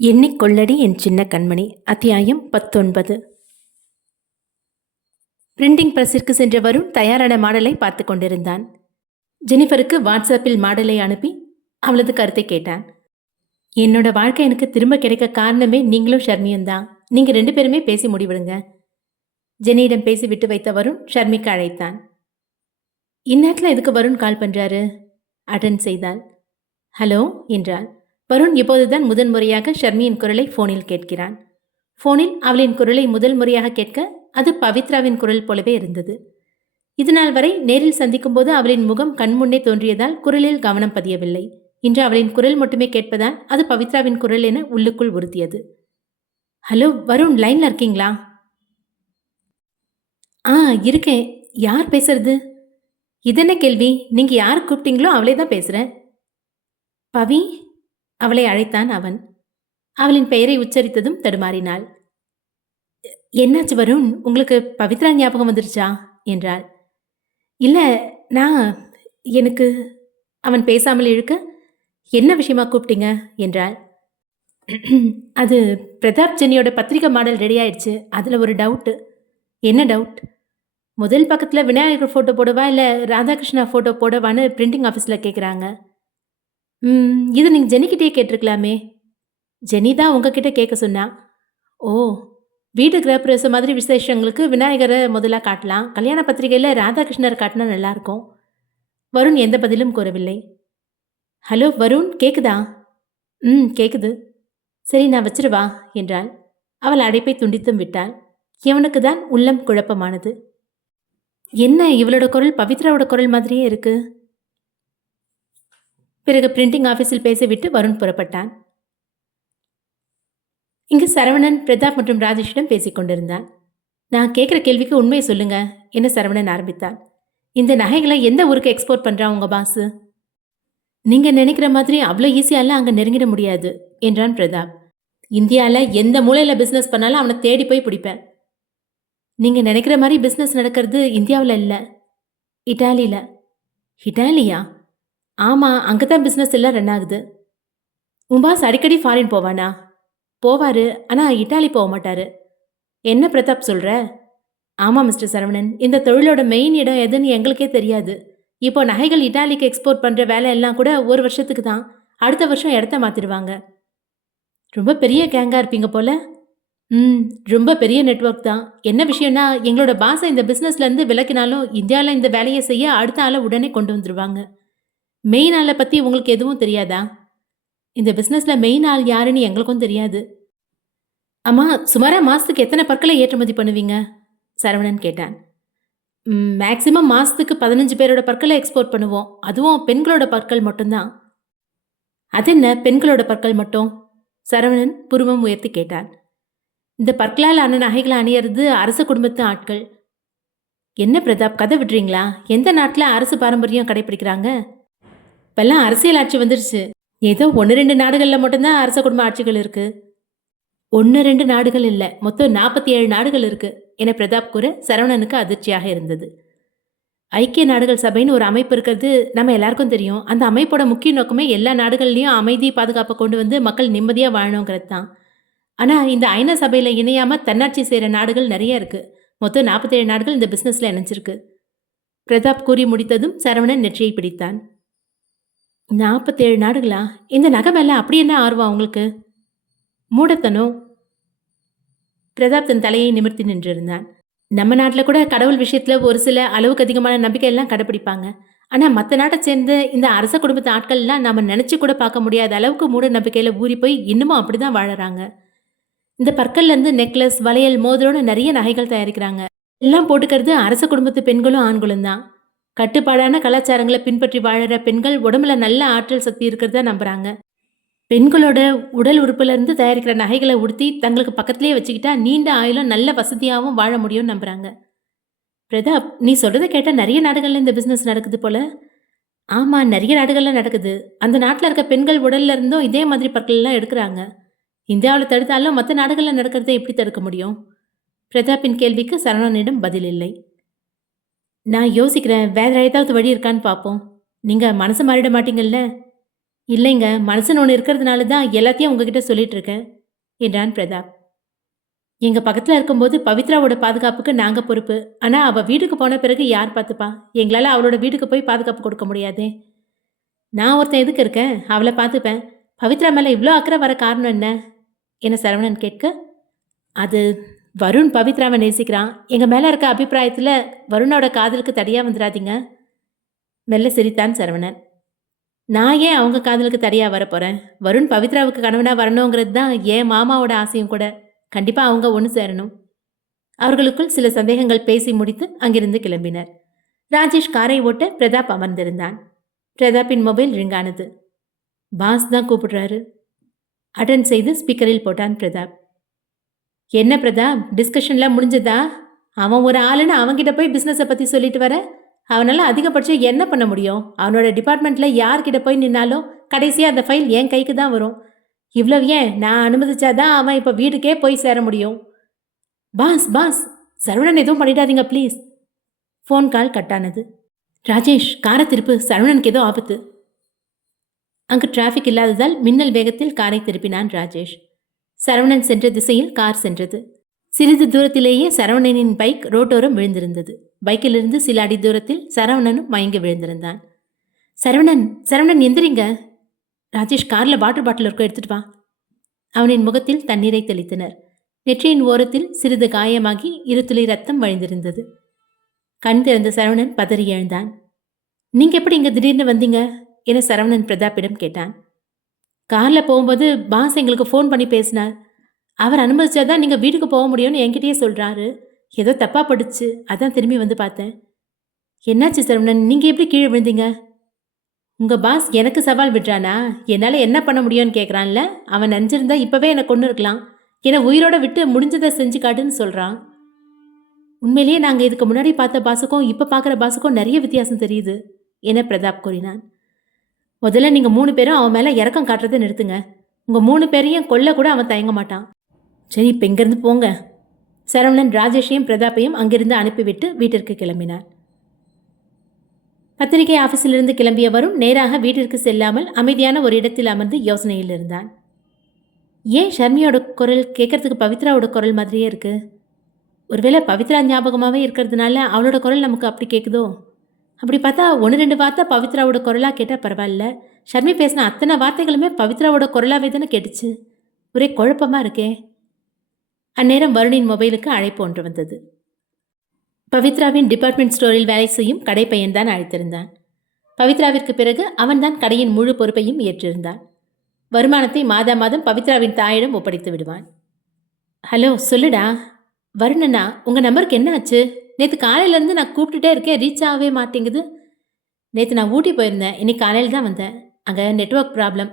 எண்ணிக்கொள்ளடி என் சின்ன கண்மணி. அத்தியாயம் 19. பிரிண்டிங் பிரஸிற்கு சென்ற வருண் தயாரான மாடலை பார்த்து கொண்டிருந்தான். ஜெனிஃபருக்கு வாட்ஸ்அப்பில் மாடலை அனுப்பி அவளது கருத்தை கேட்டான். என்னோட வாழ்க்கை எனக்கு திரும்ப கிடைக்க காரணமே நீங்களும் ஷர்மியும் தான். நீங்க 2 பேருமே பேசி முடிவிடுங்க. ஜெனியிடம் பேசி விட்டு வைத்த வருண் ஷர்மிக்கு அழைத்தான். இந்நேரத்தில் எதுக்கு வருண் கால் பண்றாரு? அட்டன் செய்தாள். ஹலோ என்றாள். வருண் இப்போதுதான் முதன் முறையாக ஷர்மியின் குரலை போனில் கேட்கிறான். போனில் அவளின் குரலை முதல் முறையாக கேட்க அது பவித்ராவின் குரல் போலவே இருந்தது. இதுநாள் வரை நேரில் சந்திக்கும் போது அவளின் முகம் கண்முன்னே தோன்றியதால் குரலில் கவனம் பதியவில்லை. இன்று அவளின் குரல் மட்டுமே கேட்பதால் அது பவித்ராவின் குரல் என உள்ளுக்குள் உறுத்தியது. ஹலோ வருண், லைன்ல இருக்கீங்களா? இருக்கேன். யார் பேசுறது? இதென்ன கேள்வி? நீங்க யார் கூப்பிட்டீங்களோ அவளே தான் பேசுறேன். பவி, அவளை அழைத்தான் அவன். அவளின் பெயரை உச்சரித்ததும் தடுமாறினாள். என்னாச்சு வருண், உங்களுக்கு பவித்ரா ஞாபகம் வந்துருச்சா என்றாள். இல்ல, நான் எனக்கு அவன் பேசாமல் இழுக்க, என்ன விஷயமா கூப்பிட்டீங்க என்றாள். அது பிரதாப் ஜெனியோட பத்திரிகை மாடல் ரெடி ஆயிடுச்சு. அதில் ஒரு டவுட்டு. என்ன டவுட்? முதல் பக்கத்தில் விநாயகர் ஃபோட்டோ போடவா இல்லை ராதாகிருஷ்ணா ஃபோட்டோ போடவான்னு பிரிண்டிங் ஆஃபீஸில் கேட்குறாங்க. இது நீங்கள் ஜெனிக்கிட்டே கேட்டிருக்கலாமே. ஜெனி தான் உங்ககிட்ட கேட்க சொன்னா. ஓ, வீடு கிரகப்பிரவேசம் மாதிரி விசேஷங்களுக்கு விநாயகரை முதலாக காட்டலாம். கல்யாண பத்திரிகையில் ராதாகிருஷ்ணரை காட்டினா நல்லாயிருக்கும். வருண் எந்த பதிலும் கூறவில்லை. ஹலோ வருண், கேட்குதா? கேட்குது. சரி, நான் வச்சிருவா என்றாள். அவள் அழைப்பை துண்டித்தும் விட்டாள். இவனுக்கு தான் உள்ளம் குழப்பமானது. என்ன இவளோட குரல் பவித்ராவோட குரல் மாதிரியே இருக்கு. பிறகு பிரிண்டிங் ஆஃபீஸில் பேசிவிட்டு வருண் புறப்பட்டான். இங்கு சரவணன் பிரதாப் மற்றும் ராஜேஷிடம் பேசிக் கொண்டிருந்தான். நான் கேட்குற கேள்விக்கு உண்மையை சொல்லுங்க என்ன சரவணன் ஆரம்பித்தான். இந்த நகைகளை எந்த ஊருக்கு எக்ஸ்போர்ட் பண்ணுறான் உங்கள் பாஸு? நீங்கள் நினைக்கிற மாதிரி அவ்வளோ ஈஸியாலாம் அங்கே நெருங்கிட முடியாது என்றான் பிரதாப். இந்தியாவில் எந்த மூலையில் பிஸ்னஸ் பண்ணாலும் அவனை தேடி போய் பிடிப்பேன். நீங்கள் நினைக்கிற மாதிரி பிஸ்னஸ் நடக்கிறது இந்தியாவில் இல்லை, இட்டாலியில். இட்டாலியா? ஆமாம், அங்கே தான் பிஸ்னஸ் எல்லாம் ரன் ஆகுது. உன் பாஸ் அடிக்கடி ஃபாரின் போவானா? போவார், ஆனால் இட்டாலி போக மாட்டார். என்ன பிரதாப் சொல்கிற? ஆமாம் மிஸ்டர் சரவணன், இந்த தொழிலோட மெயின் இடம் எதுன்னு எங்களுக்கே தெரியாது. இப்போ நகைகள் இட்டாலிக்கு எக்ஸ்போர்ட் பண்ணுற வேலை எல்லாம் கூட 1 வருஷத்துக்கு தான். அடுத்த வருஷம் இடத்த மாற்றிடுவாங்க. ரொம்ப பெரிய கேங்காக இருப்பீங்க போல. ரொம்ப பெரிய நெட்வொர்க் தான். என்ன விஷயம்னா, எங்களோட பாஸை இந்த பிஸ்னஸ்லேருந்து விலக்கினாலும் இந்தியாவில் இந்த வேலையை செய்ய அடுத்த ஆளை உடனே கொண்டு வந்துடுவாங்க. மெயின் ஆளை பற்றி உங்களுக்கு எதுவும் தெரியாதா? இந்த பிஸ்னஸில் மெயின் ஆள் யாருன்னு எங்களுக்கும் தெரியாது. ஆமாம், சுமாராக மாதத்துக்கு எத்தனை பற்களை ஏற்றுமதி பண்ணுவீங்க? சரவணன் கேட்டான். மேக்சிமம் மாதத்துக்கு 15 பேரோட பற்களை எக்ஸ்போர்ட் பண்ணுவோம். அதுவும் பெண்களோட பற்கள் மட்டும்தான். அது என்ன பெண்களோட பற்கள் மட்டும்? சரவணன் புருவம் உயர்த்தி கேட்டான். இந்த பற்களால் ஆன நகைகளை அணியறது அரச குடும்பத்து ஆட்கள். என்ன பிரதாப், கதை விடுறீங்களா? எந்த நாட்டில் அரசு பாரம்பரியம் கடைபிடிக்கிறாங்க? இப்பெல்லாம் அரசியல் ஆட்சி வந்துருச்சு. ஏதோ 1-2 நாடுகளில் மட்டும்தான் அரச குடும்ப ஆட்சிகள் இருக்கு. 1-2 நாடுகள் இல்லை, மொத்தம் 47 நாடுகள் இருக்கு என பிரதாப் கூற சரவணனுக்கு அதிர்ச்சியாக இருந்தது. ஐக்கிய நாடுகள் சபைன்னு ஒரு அமைப்பு இருக்கிறது நம்ம எல்லாருக்கும் தெரியும். அந்த அமைப்போட முக்கிய நோக்கமே எல்லா நாடுகள்லையும் அமைதி பாதுகாப்பை கொண்டு வந்து மக்கள் நிம்மதியாக வாழணுங்கிறது தான். ஆனால் இந்த ஐநா சபையில் இணையாமல் தன்னாட்சி செய்கிற நாடுகள் நிறைய இருக்கு. மொத்தம் 47 நாடுகள் இந்த பிஸ்னஸில் இணைஞ்சிருக்கு. பிரதாப் கூறி முடித்ததும் சரவணன் நெற்றியை பிடித்தான். 47 நாடுகளா? இந்த நகை மேலே அப்படி என்ன ஆர்வம் உங்களுக்கு? மூடத்தனம். பிரதாப் தன் தலையை நிமிர்த்தி நின்றிருந்தான். நம்ம நாட்டில் கூட கடவுள் விஷயத்தில் ஒரு சில அளவுக்கு அதிகமான நம்பிக்கையெல்லாம் கடைப்பிடிப்பாங்க. ஆனால் மற்ற நாட்டை சேர்ந்த இந்த அரச குடும்பத்து ஆட்கள்லாம் நம்ம நினச்சி கூட பார்க்க முடியாத அளவுக்கு மூட நம்பிக்கையில் ஊறி போய் இன்னமும் அப்படி தான் வாழறாங்க. இந்த பற்கள்லேருந்து நெக்லஸ், வளையல், மோதிரம்னு நிறைய நகைகள் தயாரிக்கிறாங்க. எல்லாம் போட்டுக்கிறது அரச குடும்பத்து பெண்களும் ஆண்களும் தான். கட்டுப்பாடான கலாச்சாரங்களை பின்பற்றி வாழற பெண்கள் உடம்புல நல்ல ஆற்றல் சக்தி இருக்கிறதா நம்புறாங்க. பெண்களோட உடல் உறுப்புலேருந்து தயாரிக்கிற நகைகளை உடுத்தி தங்களுக்கு பக்கத்துலேயே வச்சுக்கிட்டா நீண்ட ஆயுளும் நல்ல வசதியாகவும் வாழ முடியும்னு நம்புறாங்க. பிரதாப், நீ சொல்கிறத கேட்டால் நிறைய நாடுகளில் இந்த பிஸ்னஸ் நடக்குது போல. ஆமாம், நிறைய நாடுகளில் நடக்குது. அந்த நாட்டில் இருக்க பெண்கள் உடல்ல இருந்தும் இதே மாதிரி பற்கள்லாம் எடுக்கிறாங்க. இந்தியாவில் தடுத்தாலும் மற்ற நாடுகளில் நடக்கிறத எப்படி தடுக்க முடியும்? பிரதாப்பின் கேள்விக்கு சரவணனிடம் பதில் இல்லை. நான் யோசிக்கிறேன், வேற ஏதாவது வழி இருக்கான்னு பார்ப்போம். நீங்கள் மனசு மாறிட மாட்டீங்கல்ல? இல்லைங்க, மனசுன்னு ஒன்று இருக்கிறதுனால தான் எல்லாத்தையும் உங்ககிட்ட சொல்லிட்டு இருக்கேன் என்றான் பிரதாப். எங்க பக்கத்துல இருக்கும்போது பவித்ராவோட பாதுகாப்புக்கு நாங்க பொறுப்பு. ஆனா அவ வீட்டுக்கு போன பிறகு யார் பார்த்துப்பா? எங்களால அவளோட வீட்டுக்கு போய் பாதுகாப்பு கொடுக்க முடியாதே. நான் ஒருத்தன் எதுக்கு இருக்கேன்? அவளை பார்த்துப்பேன். பவித்ரா மேல இவ்ளோ அக்கறை வர காரணம் என்ன? என சரவணன் கேட்க, அது வருண் பவித்ராவை நேசிக்கிறான். எங்க மேல இருக்க அபிப்பிராயத்துல வருணோட காதலுக்கு தடையா வந்துடாதீங்க. மெல்ல சிரித்தான் சரவணன். நான் ஏன் அவங்க காதலுக்கு தடையா வரப்போறேன்? வருண் பவித்ராவுக்கு கணவனா வரணுங்கிறது தான் என் மாமாவோட ஆசையும் கூட. கண்டிப்பா அவங்க ஒன்று சேரணும். அவர்களுக்குள் சில சந்தேகங்கள் பேசி முடித்து அங்கிருந்து கிளம்பினர். ராஜேஷ் காரை ஓட்ட பிரதாப் அமர்ந்திருந்தான். பிரதாப்பின் மொபைல் ரிங் ஆனது. பாஸ் தான் கூப்பிடுறாரு. அட்டன் செய்து ஸ்பீக்கரில் போட்டான் பிரதாப். என்ன பிரதாப், டிஸ்கஷன்லாம் முடிஞ்சதா? அவன் ஒரு ஆளுன்னு அவன்கிட்ட போய் பிஸ்னஸை பற்றி சொல்லிட்டு வர? அவனால் அதிகபட்சம் என்ன பண்ண முடியும்? அவனோட டிபார்ட்மெண்ட்டில் யார்கிட்ட போய் நின்னாலும் கடைசியாக அந்த ஃபைல் என் கைக்கு தான் வரும். இவ்வளவு ஏன், நான் அனுமதிச்சாதான் அவன் இப்போ வீட்டுக்கே போய் சேர முடியும். பாஸ் பாஸ், சரவணன் எதுவும் பண்ணிடாதீங்க ப்ளீஸ். ஃபோன் கால் கட்டானது. ராஜேஷ், காரை திருப்பு, சரவணனுக்கு ஏதோ ஆபத்து. அங்கு டிராஃபிக் இல்லாததால் மின்னல் வேகத்தில் காரை திருப்பினான் ராஜேஷ். சரவணன் சென்ற திசையில் கார் சென்றது. சிறிது தூரத்திலேயே சரவணனின் பைக் ரோட்டோரம் விழுந்திருந்தது. பைக்கிலிருந்து சில அடி தூரத்தில் சரவணனும் மயங்கி விழுந்திருந்தான். சரவணன், சரவணன் எந்திரிங்க. ராஜேஷ், காரில் வாட்டர் பாட்டில் இருக்க, எடுத்துட்டு வா. அவனின் முகத்தில் தண்ணீரை தெளித்தனர். நெற்றியின் ஓரத்தில் சிறிது காயமாகி இருத்துளி ரத்தம் வழிந்திருந்தது. கண் திறந்த சரவணன் பதறி எழுந்தான். நீங்க எப்படி இங்க திடீர்னு வந்தீங்க என சரவணன் பிரதாப்பிடம் கேட்டான். கார்ல போகும்போது பாஸ் எங்களுக்கு ஃபோன் பண்ணி பேசினார். அவர் அனுமதிச்சாதான் நீங்க வீட்டுக்கு போக முடியும்னு என்கிட்டயே சொல்றாரு. ஏதோ தப்பா படுச்சு, அதான் திரும்பி வந்து பார்த்தேன். என்னாச்சு சரவணன், நீங்க எப்படி கீழே விழுந்தீங்க? உங்க பாஸ் எனக்கு சவால் விடுறானா? என்னால என்ன பண்ண முடியும்னு கேட்குறான்ல. அவன் நினைச்சிருந்தா இப்பவே என்னை கொண்டு இருக்கலாம். என்னை உயிரோட விட்டு முடிஞ்சதை செஞ்சு காட்டுன்னு சொல்றான். உண்மையிலேயே நாங்க இதுக்கு முன்னாடி பார்த்த பாஸுக்கும் இப்ப பார்க்குற பாஸுக்கும் நிறைய வித்தியாசம் தெரியுது என பிரதாப் கூறினான். முதல்ல நீங்க 3 பேரும் அவன் மேல இறக்கம் காட்டுறதை நிறுத்துங்க. உங்க 3 பேரையும் கொல்ல கூட அவன் தயங்க மாட்டான். சரி, இப்ப இங்கிருந்து போங்க. சரவணன் ராஜேஷையும் பிரதாப்பையும் அங்கிருந்து அனுப்பிவிட்டு வீட்டிற்கு கிளம்பினார். பத்திரிகை ஆபீஸிலிருந்து கிளம்பிய வரும் நேராக வீட்டிற்கு செல்லாமல் அமைதியான ஒரு இடத்தில் அமர்ந்து யோசனையில் இருந்தான். ஏன் ஷர்மியோட குரல் கேட்கறதுக்கு பவித்ராவோட குரல் மாதிரியே இருக்கு? ஒருவேளை பவித்ரா ஞாபகமாகவே இருக்கிறதுனால அவளோட குரல் நமக்கு அப்படி கேட்குதோ? அப்படி பார்த்தா 1-2 வார்த்தை பவித்ராவோட குரலாக கேட்டால் பரவாயில்ல. ஷர்மி பேசின அத்தனை வார்த்தைகளுமே பவித்ராவோட குரலாகவே தானே கேட்டுச்சு. ஒரே குழப்பமாக இருக்கே. அந்நேரம் வருணின் மொபைலுக்கு அழைப்பு ஒன்று வந்தது. பவித்ராவின் டிபார்ட்மெண்ட் ஸ்டோரில் வேலை செய்யும் கடை பையன்தான் அழைத்திருந்தான். பவித்ராவிற்கு பிறகு அவன்தான் கடையின் முழு பொறுப்பையும் ஏற்றிருந்தான். வருமானத்தை மாதா மாதம் பவித்ராவின் தாயிடம் ஒப்படைத்து விடுவான். ஹலோ, சொல்லுடா. வருணண்ணா, உங்கள் நம்பருக்கு என்ன ஆச்சு? நேற்று காலையிலேருந்து நான் கூப்பிட்டுட்டே இருக்கேன், ரீச் ஆகவே மாட்டேங்குது. நேற்று நான் ஊட்டி போயிருந்தேன், இன்னைக்கு காலையில் தான் வந்தேன். அங்கே நெட்வொர்க் ப்ராப்ளம்.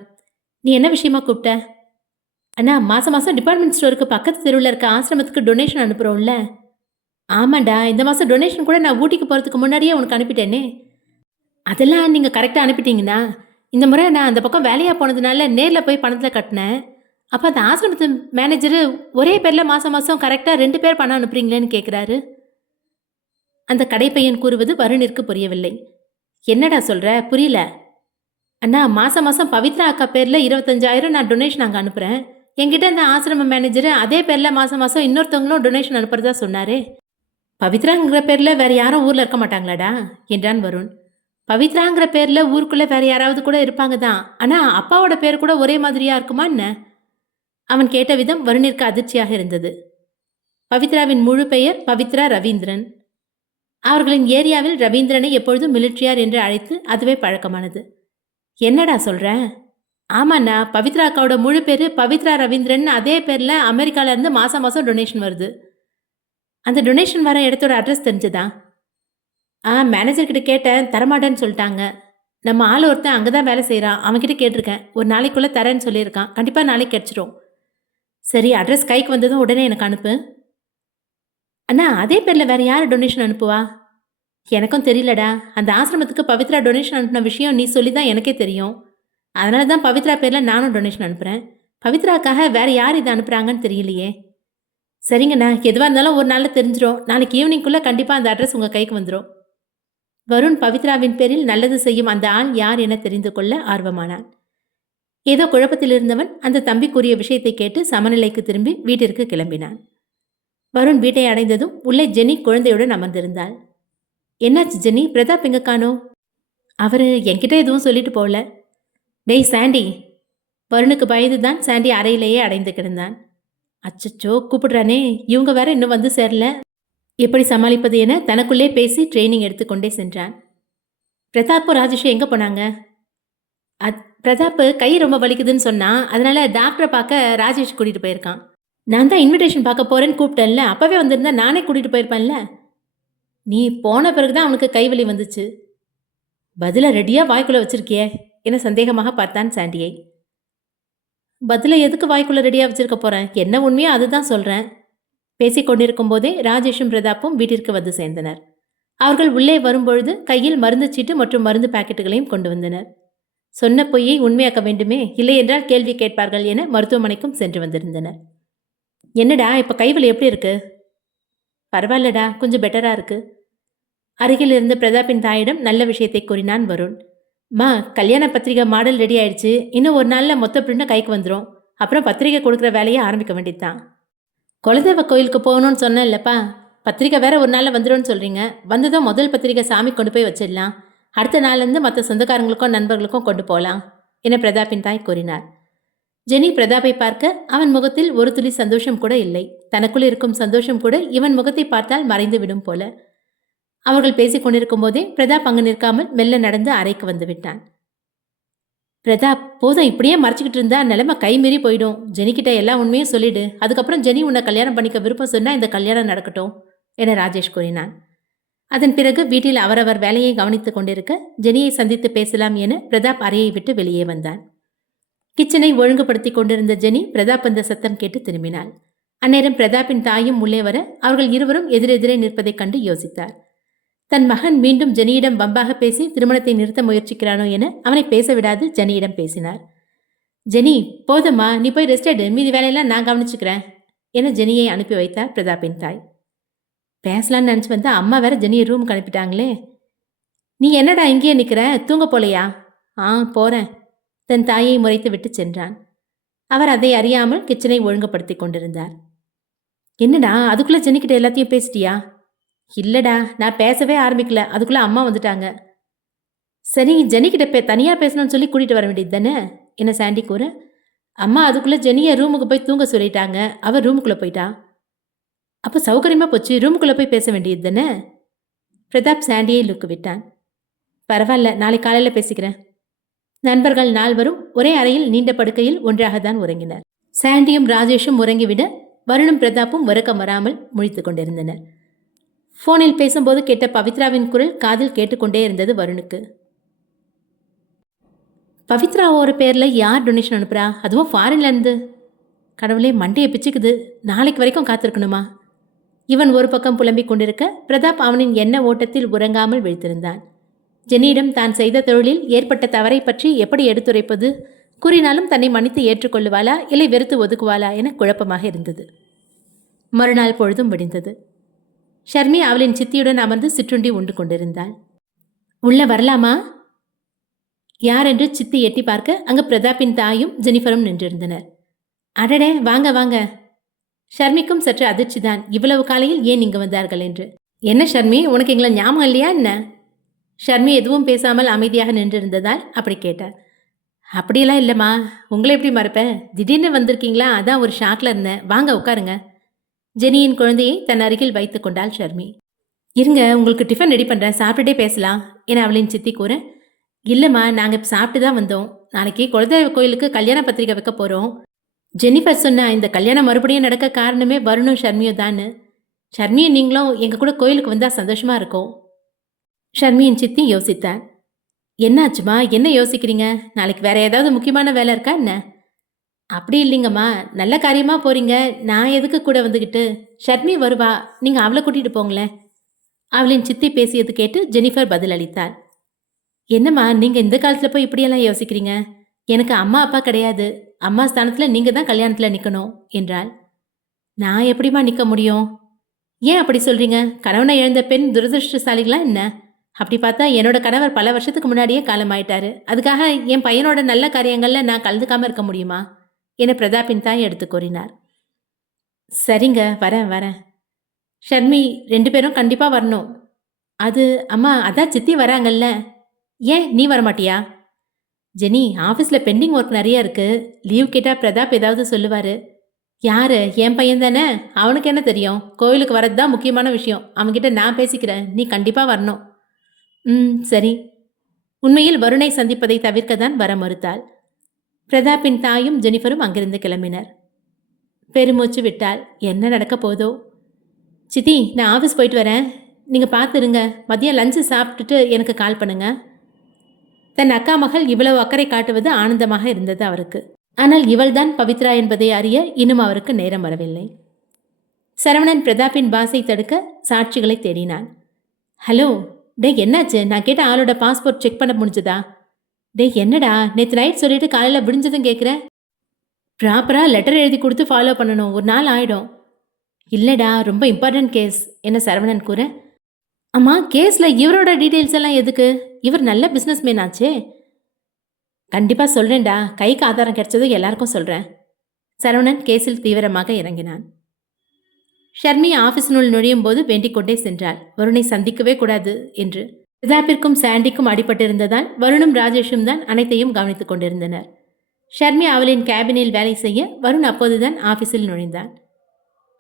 நீ என்ன விஷயமா கூப்பிட்ட? அண்ணா, மாதம் மாதம் டிபார்ட்மெண்ட் ஸ்டோருக்கு பக்கத்து தெருவில் இருக்க ஆசிரமத்துக்கு டொனேஷன் அனுப்புகிறோம்ல. ஆமாண்டா, இந்த மாதம் டொனேஷன் கூட நான் ஊட்டிக்கு போகிறதுக்கு முன்னாடியே உனக்கு அனுப்பிட்டேனே. அதெல்லாம் நீங்கள் கரெக்டாக அனுப்பிட்டீங்கண்ணா. இந்த முறை நான் அந்த பக்கம் வேலையாக போனதுனால நேரில் போய் பணத்தில் கட்டினேன். அப்போ அந்த ஆசிரமத்து மேனேஜரு ஒரே பேரில் மாதம் மாதம் கரெக்டாக 2 பேர் பணம் அனுப்புறீங்களேன்னு கேட்குறாரு. அந்த கடைப்பையன் கூறுவது வருணிற்கு புரியவில்லை. என்னடா சொல்கிற, புரியல. அண்ணா, மாதம் மாதம் பவித்ரா அக்கா பேரில் 25,000 நான் டொனேஷன் அங்கே அனுப்புகிறேன். என்கிட்ட அந்த ஆசிரம மேனேஜரு அதே பேரில் மாதம் மாதம் இன்னொருத்தவங்களும் டொனேஷன் அனுப்புறதா சொன்னாரே. பவித்ராங்கிற பேரில் வேறு யாரும் ஊரில் இருக்க மாட்டாங்களாடா என்றான் வருண். பவித்ராங்கிற பேரில் ஊருக்குள்ளே வேறு யாராவது கூட இருப்பாங்க தான். ஆனால் அப்பாவோட பேர் கூட ஒரே மாதிரியாக இருக்குமா என்ன? அவன் கேட்ட விதம் வருணிற்கு அதிர்ச்சியாக இருந்தது. பவித்ராவின் முழு பெயர் பவித்ரா ரவீந்திரன். அவர்களின் ஏரியாவில் ரவீந்திரனை எப்பொழுதும் மிலிட்ரியார் என்று அழைத்து அதுவே பழக்கமானது. என்னடா சொல்ற? ஆமாண்ணா, பவித்ரா அக்காவோட முழு பேர் பவித்ரா ரவீந்திரன். அதே பேரில் அமெரிக்காவிலேருந்து மாதம் மாதம் டொனேஷன் வருது. அந்த டொனேஷன் வர இடத்தோட அட்ரஸ் தெரிஞ்சுதா? மேனேஜர்கிட்ட கேட்டேன், தரமாட்டேன்னு சொல்லிட்டாங்க. நம்ம ஆள் ஒருத்தன் அங்கே தான் வேலை செய்கிறான், அவன்கிட்ட கேட்டிருக்கேன். ஒரு நாளைக்குள்ளே தரேன்னு சொல்லியிருக்கான். கண்டிப்பாக நாளைக்கு கிடச்சிரும். சரி, அட்ரஸ் கைக்கு வந்ததும் உடனே எனக்கு அனுப்பு. அண்ணா, அதே பேரில் வேறு யார் டொனேஷன் அனுப்புவா? எனக்கும் தெரியலடா. அந்த ஆசிரமத்துக்கு பவித்ரா டொனேஷன் அனுப்பின விஷயம் நீ சொல்லி தான் எனக்கே தெரியும். அதனால தான் பவித்ரா பேரில் நானும் டொனேஷன் அனுப்புகிறேன். பவித்ராக்காக வேறு யார் இதை அனுப்புகிறாங்கன்னு தெரியலையே. சரிங்கண்ணா, எதுவாக இருந்தாலும் ஒரு நாளில் தெரிஞ்சிடும். நாளைக்கு ஈவினிங்குள்ளே கண்டிப்பாக அந்த அட்ரஸ் உங்கள் கைக்கு வந்துடும். வருண் பவித்ராவின் பேரில் நல்லது செய்யும் அந்த ஆள் யார் என தெரிந்து கொள்ள ஆர்வமானான். ஏதோ குழப்பத்தில் இருந்தவன் அந்த தம்பி கூறிய விஷயத்தை கேட்டு சமநிலைக்கு திரும்பி வீட்டிற்கு கிளம்பினான். வருண் வீட்டை அடைந்ததும் உள்ளே ஜெனி குழந்தையுடன் அமர்ந்திருந்தாள். என்னாச்சு ஜெனி, பிரதாப் எங்க காணோம்? அவரு என்கிட்ட எதுவும் சொல்லிட்டு போகல. டேய் சாண்டி! வருணுக்கு பயந்துதான் சாண்டி அறையிலேயே அடைந்து கிடந்தான். அச்சச்சோ, கூப்பிடுறானே, இவங்க வேற இன்னும் வந்து சேரல, எப்படி சமாளிப்பது என தனக்குள்ளே பேசி ட்ரைனிங் எடுத்துக்கொண்டே சென்றான். பிரதாப்பும் ராஜேஷும் எங்க போனாங்க? பிரதாப் கை ரொம்ப வலிக்குதுன்னு சொன்னா, அதனால டாக்டரை பார்க்க ராஜேஷ் கூட்டிட்டு போயிருக்கான். நான் தான் இன்விடேஷன் பார்க்க போறேன்னு கூப்பிட்டேன்ல, அப்பவே வந்திருந்தா நானே கூட்டிட்டு போயிருப்பேன்ல. நீ போன பிறகுதான் அவனுக்கு கைவலி வந்துச்சு. பதில ரெடியா வாய்க்குள்ள வச்சிருக்கியே என சந்தேகமாக பார்த்தான் சாண்டியை. பதில எதுக்கு வாய்க்குள்ள ரெடியா வச்சிருக்க போறேன், என்ன உண்மையோ அதுதான் சொல்றேன். பேசிக் கொண்டிருக்கும் போதே ராஜேஷும் பிரதாப்பும் வீட்டிற்கு வந்து சேர்ந்தனர். அவர்கள் உள்ளே வரும்பொழுது கையில் மருந்து சீட்டு மற்றும் மருந்து பாக்கெட்டுகளையும் கொண்டு வந்தனர். சொன்ன பொய்யை உண்மையாக்க வேண்டுமே, இல்லை என்றால் கேள்வி கேட்பார்கள் என மருத்துவமனைக்கும் சென்று வந்திருந்தனர். என்னடா இப்ப கைவலி எப்படி இருக்கு? பரவாயில்லடா, கொஞ்சம் பெட்டரா இருக்கு. அருகில் இருந்த பிரதாப்பின் தாயிடம் நல்ல விஷயத்தை கூறினான் வருண். மா, கல்யாண பத்திரிகை மாடல் ரெடி ஆயிடுச்சு, இன்னும் ஒரு நாளில் மொத்த பிரிண்ட கைக்கு வந்துடும். அப்புறம் பத்திரிகை கொடுக்குற வேலையை ஆரம்பிக்க வேண்டியதுதான். குலதெய்வ கோயிலுக்கு போகணும்னு சொன்னேன் இல்லப்பா, பத்திரிகை வேற ஒரு நாளில் வந்துடும் சொல்றீங்க. வந்ததும் முதல் பத்திரிகை சாமி கொண்டு போய் வச்சிடலாம், அடுத்த நாள்லேருந்து மற்ற சொந்தக்காரங்களுக்கும் நண்பர்களுக்கும் கொண்டு போகலாம் என பிரதாப்பின் தாய் கூறினார். ஜெனி பிரதாப்பை பார்க்க அவன் முகத்தில் ஒரு துளி சந்தோஷம் கூட இல்லை. தனக்குள் இருக்கும் சந்தோஷம் கூட இவன் முகத்தை பார்த்தால் மறைந்து விடும் போல. அவர்கள் பேசிக் கொண்டிருக்கும் போதே பிரதாப் அங்கு நிற்காமல் மெல்ல நடந்து அறைக்கு வந்து விட்டான். பிரதாப், போதும், இப்படியே மறைச்சிக்கிட்டு இருந்தா நிலைமை கைமீறி போயிடும். ஜெனிக்கிட்ட எல்லா உண்மையும் சொல்லிடு, அதுக்கப்புறம் ஜெனி உன்னை கல்யாணம் பண்ணிக்க விருப்பம் சொன்னா இந்த கல்யாணம் நடக்கட்டும் என ராஜேஷ் கூறினான். அதன் பிறகு வீட்டில் அவரவர் வேலையை கவனித்துக் கொண்டிருக்க ஜெனியை சந்தித்து பேசலாம் என பிரதாப் அறையை விட்டு வெளியே வந்தான். கிச்சனை ஒழுங்குபடுத்தி கொண்டிருந்த ஜெனி பிரதாப் அந்த சத்தம் கேட்டு திரும்பினாள். அந்நேரம் பிரதாப்பின் தாயும் உள்ளே வர அவர்கள் இருவரும் எதிரெதிரே நிற்பதைக் கண்டு யோசித்தார். தன் மகன் மீண்டும் ஜெனியிடம் வம்பாக பேசி திருமணத்தை நிறுத்த முயற்சிக்கிறானோ என அவனை பேச விடாது ஜெனியிடம் பேசினார். ஜெனி, போதுமா, நீ போய் ரெஸ்ட் எடு, மீதி வேலையெல்லாம் நான் கவனிச்சுக்கிறேன் என ஜெனியை அனுப்பி வைத்தார் பிரதாப்பின் தாய். பேசலான்னு நினச்சி வந்தா அம்மா வேற ஜெனியை ரூமுக்கு அனுப்பிட்டாங்களே. நீ என்னடா இங்கேயே நிற்கிற, தூங்க போலையா? போறேன், தன் தாயை முறைத்து விட்டு சென்றான். அவர் அதை அறியாமல் கிச்சனை ஒழுங்குபடுத்தி கொண்டிருந்தார். என்னடா அதுக்குள்ள ஜெனிக்கிட்ட எல்லாத்தையும் பேசிட்டியா? இல்லடா, நான் பேசவே ஆரம்பிக்கல, அதுக்குள்ள அம்மா வந்துட்டாங்க. சரி, ஜெனிக்கிட்ட தனியாக பேசணும்னு சொல்லி கூட்டிகிட்டு வர வேண்டியது தானே என்ன சாண்டி கூற. அம்மா அதுக்குள்ளே ஜெனியை ரூமுக்கு போய் தூங்க சொல்லிட்டாங்க, அவள் ரூமுக்குள்ளே போயிட்டா. அப்போ சௌகரியமாக போச்சு, ரூமுக்குள்ளே போய் பேச வேண்டியது தானே. பிரதாப் சாண்டியை லுக்கு விட்டான். பரவாயில்ல, நாளை காலையில் பேசிக்கிறேன். நண்பர்கள் நால்வரும் ஒரே அறையில் நீண்ட படுக்கையில் ஒன்றாகத்தான் உறங்கினர். சாண்டியும் ராஜேஷும் உறங்கிவிட வருணும் பிரதாப்பும் உறக்கம் வராமல் முழித்து கொண்டிருந்தனர். போனில் பேசும்போது கேட்ட பவித்ராவின் குரல் காதில் கேட்டுக்கொண்டே இருந்தது வருணுக்கு. பவித்ராவோட பேர்ல யார் டொனேஷன் அனுப்புறா, அதுவும் ஃபாரின்ல இருந்து? கடவுளே, மண்டையை பிச்சுக்குது, நாளைக்கு வரைக்கும் காத்திருக்கணுமா? இவன் ஒரு பக்கம் புலம்பிக் கொண்டிருக்க பிரதாப் அவனின் எண்ண ஓட்டத்தில் உறங்காமல் விழித்திருந்தான். ஜெனியிடம் தான் செய்த தொழிலில் ஏற்பட்ட தவறை பற்றி எப்படி எடுத்துரைப்பது? கூறினாலும் தன்னை மன்னித்து ஏற்றுக்கொள்ளுவாளா இல்லை வெறுத்து ஒதுக்குவாளா என குழப்பமாக இருந்தது. மறுநாள் பொழுதும் விடிந்தது. ஷர்மி அவளின் சித்தியுடன் அமர்ந்து சிற்றுண்டி உண்டு கொண்டிருந்தாள். உள்ள வரலாமா? யார் என்று சித்தி எட்டி பார்க்க அங்கு பிரதாப்பின் தாயும் ஜெனிஃபரும் நின்றிருந்தனர். அடடே, வாங்க வாங்க. ஷர்மிக்கும் சற்று அதிர்ச்சிதான், இவ்வளவு காலையில் ஏன் இங்கு வந்தார்கள் என்று. என்ன ஷர்மி, உனக்கு எங்களை ஞாபகம் இல்லையா என்ன? ஷர்மி எதுவும் பேசாமல் அமைதியாக நின்றிருந்ததால் அப்படி கேட்டார். அப்படியெல்லாம் இல்லைம்மா, உங்களை எப்படி மறப்பேன், திடீர்னு வந்திருக்கீங்களா, அதான் ஒரு ஷாக்ல இருந்தேன். வாங்க உட்காருங்க. ஜெனியின் குழந்தையை தன் அருகில் வைத்து கொண்டாள் ஷர்மி. இருங்க, உங்களுக்கு டிஃபன் ரெடி பண்ணுறேன், சாப்பிட்டுட்டே பேசலாம் என அவளின் சித்தி கூற, இல்லைம்மா, நாங்கள் இப்போ சாப்பிட்டு தான் வந்தோம். நாளைக்கு குலதெய்வ கோயிலுக்கு கல்யாண பத்திரிக்கை வைக்க போகிறோம். ஜெனிஃபர் சொன்ன இந்த கல்யாணம் மறுபடியும் நடக்க காரணமே வருணும் ஷர்மியும் தான்னு. ஷர்மியும் நீங்களும் எங்கள் கூட கோயிலுக்கு வந்தால் சந்தோஷமாக இருக்கும். ஷர்மியின் சித்தி யோசித்தார். என்னாச்சுமா, என்ன யோசிக்கிறீங்க? நாளைக்கு வேற ஏதாவது முக்கியமான வேலை இருக்கா என்ன? அப்படி இல்லைங்கம்மா, நல்ல காரியமாக போகிறீங்க, நான் எதுக்கு கூட வந்துக்கிட்டு? ஷர்மி வருவா, நீங்கள் அவளை கூட்டிகிட்டு போங்களேன். அவளின் சித்தி பேசியது கேட்டு ஜெனிஃபர் பதில் அளித்தாள். என்னம்மா, நீங்கள் இந்த காலத்தில் போய் இப்படியெல்லாம் யோசிக்கிறீங்க? எனக்கு அம்மா அப்பா கிடையாது, அம்மா ஸ்தானத்தில் நீங்கள் தான் கல்யாணத்தில் நிற்கணும் என்றாள். நான் எப்படிமா நிற்க முடியும்? ஏன் அப்படி சொல்கிறீங்க? கணவனை இழந்த பெண் துரதிருஷ்டசாலிகளா என்ன? அப்படி பார்த்தா என்னோட கணவர் பல வருஷத்துக்கு முன்னாடியே காலமாயிட்டாரு. அதுக்காக என் பையனோட நல்ல காரியங்கள்ல நான் கலந்துக்காம இருக்க முடியுமா? என பிரதாப்பின் தாய் எடுத்து கூறினார். சரிங்க, வரேன் வரேன். ஷர்மி 2 பேரும் கண்டிப்பா வரணும். அது அம்மா அதான் சித்தி வராங்கல்ல. ஏன் நீ வரமாட்டியா? ஜெனி, ஆஃபீஸ்ல பெண்டிங் ஒர்க் நிறைய இருக்கு. லீவ் கேட்டா பிரதாப் ஏதாவது சொல்லுவாரு. யாரு? என் பையன் தானே. அவனுக்கு என்ன தெரியும்? கோயிலுக்கு வரது தான் முக்கியமான விஷயம். அவன்கிட்ட நான் பேசிக்கிறேன். நீ கண்டிப்பா வரணும். சரி. உண்மையில் வருணை சந்திப்பதை தவிர்க்க தான் வர மறுத்தாள். பிரதாப்பின் தாயும் ஜெனிஃபரும் அங்கிருந்து கிளம்பினர். பெருமூச்சு விட்டாள். என்ன நடக்க போதோ? சித்தி, நான் ஆஃபீஸ் போயிட்டு வரேன். நீங்க பார்த்துருங்க. மதியம் லஞ்சு சாப்பிட்டுட்டு எனக்கு கால் பண்ணுங்க. தன் அக்கா மகள் இவ்வளவு அக்கறை காட்டுவது ஆனந்தமாக இருந்தது அவருக்கு. ஆனால் இவள்தான் பவித்ரா என்பதை அறிய இன்னும் அவருக்கு நேரம் வரவில்லை. சரவணன் பிரதாப்பின் பாஸை தடுக்க சாட்சிகளை தேடினான். ஹலோ, டே என்னாச்சு? நான் கேட்ட ஆளோட பாஸ்போர்ட் செக் பண்ண முடிஞ்சதா? டே என்னடா, நேற்று நைட் சொல்லிட்டு காலையில் விடிஞ்சதும் கேட்குற? ப்ராப்பராக லெட்டர் எழுதி கொடுத்து ஃபாலோ பண்ணணும். ஒரு நாள் ஆகிடும். இல்லைடா, ரொம்ப இம்பார்ட்டன்ட் கேஸ் என்ன சரவணன் கூற. அம்மா, கேஸில் இவரோட டீட்டெயில்ஸ் எல்லாம் எதுக்கு? இவர் நல்ல பிஸ்னஸ்மேன் ஆச்சே. கண்டிப்பாக சொல்கிறேன்டா. கைக்கு ஆதாரம் கிடைச்சதும் எல்லாருக்கும் சொல்கிறேன். சரவணன் கேஸில் தீவிரமாக இறங்கினான். ஷர்மி ஆஃபீஸினுள் நுழையும் போது வேண்டிக் கொண்டே சென்றாள், வருணை சந்திக்கவே கூடாது என்று. பிரதாப்பிற்கும் சாண்டிக்கும் அடிபட்டிருந்ததால் வருணும் ராஜேஷும் தான் அனைத்தையும் கவனித்துக் கொண்டிருந்தனர். ஷர்மி அவளின் கேபினில் வேலை செய்ய வருண் அப்போதுதான் ஆஃபீஸில் நுழைந்தான்.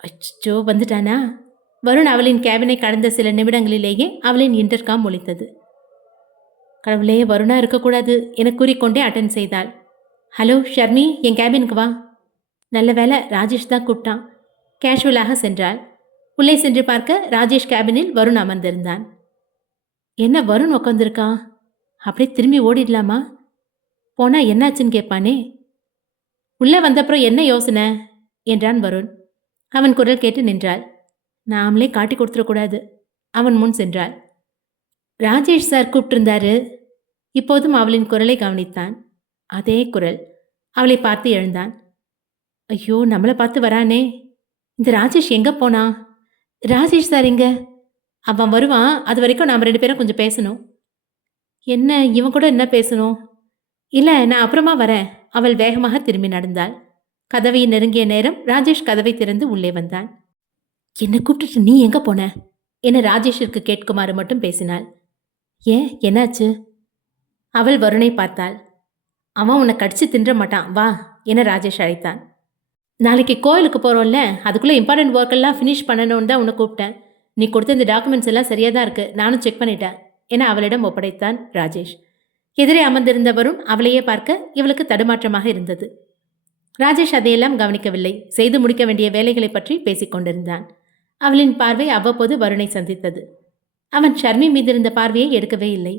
அச்சோ, வந்துட்டானா? வருண் அவளின் கேபினை கடந்த சில நிமிடங்களிலேயே அவளின் இன்டர்காம் ஒலித்தது. கடவுளே, வருணா இருக்கக்கூடாது என கூறிக்கொண்டே அட்டன் செய்தாள். ஹலோ ஷர்மி, என் கேபினுக்கு வா. நல்ல வேலை, ராஜேஷ் தான் கூப்பிட்டான். கேஷுவலாக சென்றாள். உள்ளே சென்று பார்க்க ராஜேஷ் கேபினில் வருண் அமர்ந்திருந்தான். என்ன வருண் உட்காந்துருக்கான்? அப்படியே திரும்பி ஓடிடலாமா? போனா என்னாச்சுன்னு கேட்பானே. உள்ளே வந்தப்புறம் என்ன யோசனை என்றான் வருண். அவன் குரல் கேட்டு நின்றாள். நாமளே காட்டி கொடுத்துடக்கூடாது. அவன் முன் சென்றாள். ராஜேஷ் சார் கூப்பிட்டிருந்தாரு. இப்போதும் அவளின் குரலை கவனித்தான். அதே குரல். அவளை பார்த்து எழுந்தான். ஐயோ, நம்மளை பார்த்து வரானே. இந்த ராஜேஷ் எங்கே போனா? ராஜேஷ் சார் எங்க? அவன் வருவான். அது வரைக்கும் நாம் 2 பேரும் கொஞ்சம் பேசணும். என்ன, இவன் கூட என்ன பேசணும்? இல்லை, நான் அப்புறமா வரேன். அவள் வேகமாக திரும்பி நடந்தாள். கதவை நெருங்கிய நேரம் ராஜேஷ் கதவை திறந்து உள்ளே வந்தான். என்னை கூப்பிட்டுட்டு நீ எங்கே போன என ராஜேஷிற்கு கேட்குமாறு மட்டும் பேசினாள். ஏன், என்னாச்சு? அவள் வருணை பார்த்தாள். அவன் உன்னை கடிச்சு தின்ற மாட்டான், வா என ராஜேஷ் அழைத்தான். நாளைக்கு கோயிலுக்கு போகிறோம்ல, அதுக்குள்ளே இம்பார்ட்டன்ட் ஒர்க்கெல்லாம் ஃபினிஷ் பண்ணணும்னு தான் உன்னை கூப்பிட்டேன். நீ கொடுத்த இந்த டாக்குமெண்ட்ஸ் எல்லாம் சரியாக தான் இருக்குது, நானும் செக் பண்ணிட்டேன் என அவளிடம் ஒப்படைத்தான் ராஜேஷ். எதிரே அமர்ந்திருந்தவரும் அவளையே பார்க்க இவளுக்கு தடுமாற்றமாக இருந்தது. ராஜேஷ் அதையெல்லாம் கவனிக்கவில்லை. செய்து முடிக்க வேண்டிய வேலைகளை பற்றி பேசிக்கொண்டிருந்தான். அவளின் பார்வை அவ்வப்போது வருணை சந்தித்தது. அவன் ஷர்மி மீது இருந்த பார்வையை எடுக்கவே இல்லை.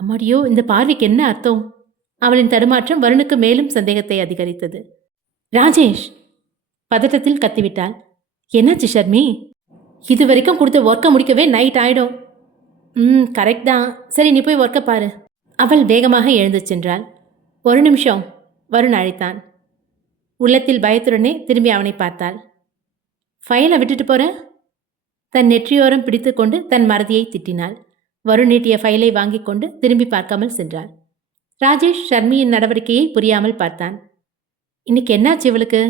அம்மாடியோ, இந்த பார்வைக்கு என்ன அர்த்தம்? அவளின் தடுமாற்றம் வருணுக்கு மேலும் சந்தேகத்தை அதிகரித்தது. ராஜேஷ் பதட்டத்தில் கத்திவிட்டாள். என்னாச்சு ஷர்மி? இது வரைக்கும் கொடுத்த ஒர்க்கை முடிக்கவே நைட் ஆயிடும். கரெக்ட் தான். சரி, நீ போய் ஒர்க்கை பாரு. அவள் வேகமாக எழுந்து சென்றாள். ஒரு நிமிஷம், வருண் அழைத்தான். உள்ளத்தில் பயத்துடனே திரும்பி அவனை பார்த்தாள். ஃபைலை விட்டுட்டு போற? தன் நெற்றியோரம் பிடித்து கொண்டு தன் மறதியை திட்டினாள். வருண் நீட்டிய ஃபைலை வாங்கி கொண்டு திரும்பி பார்க்காமல் சென்றாள். ராஜேஷ் ஷர்மியின் நடவடிக்கையை புரியாமல் பார்த்தான். இன்னைக்கு என்னாச்சு இவளுக்கு?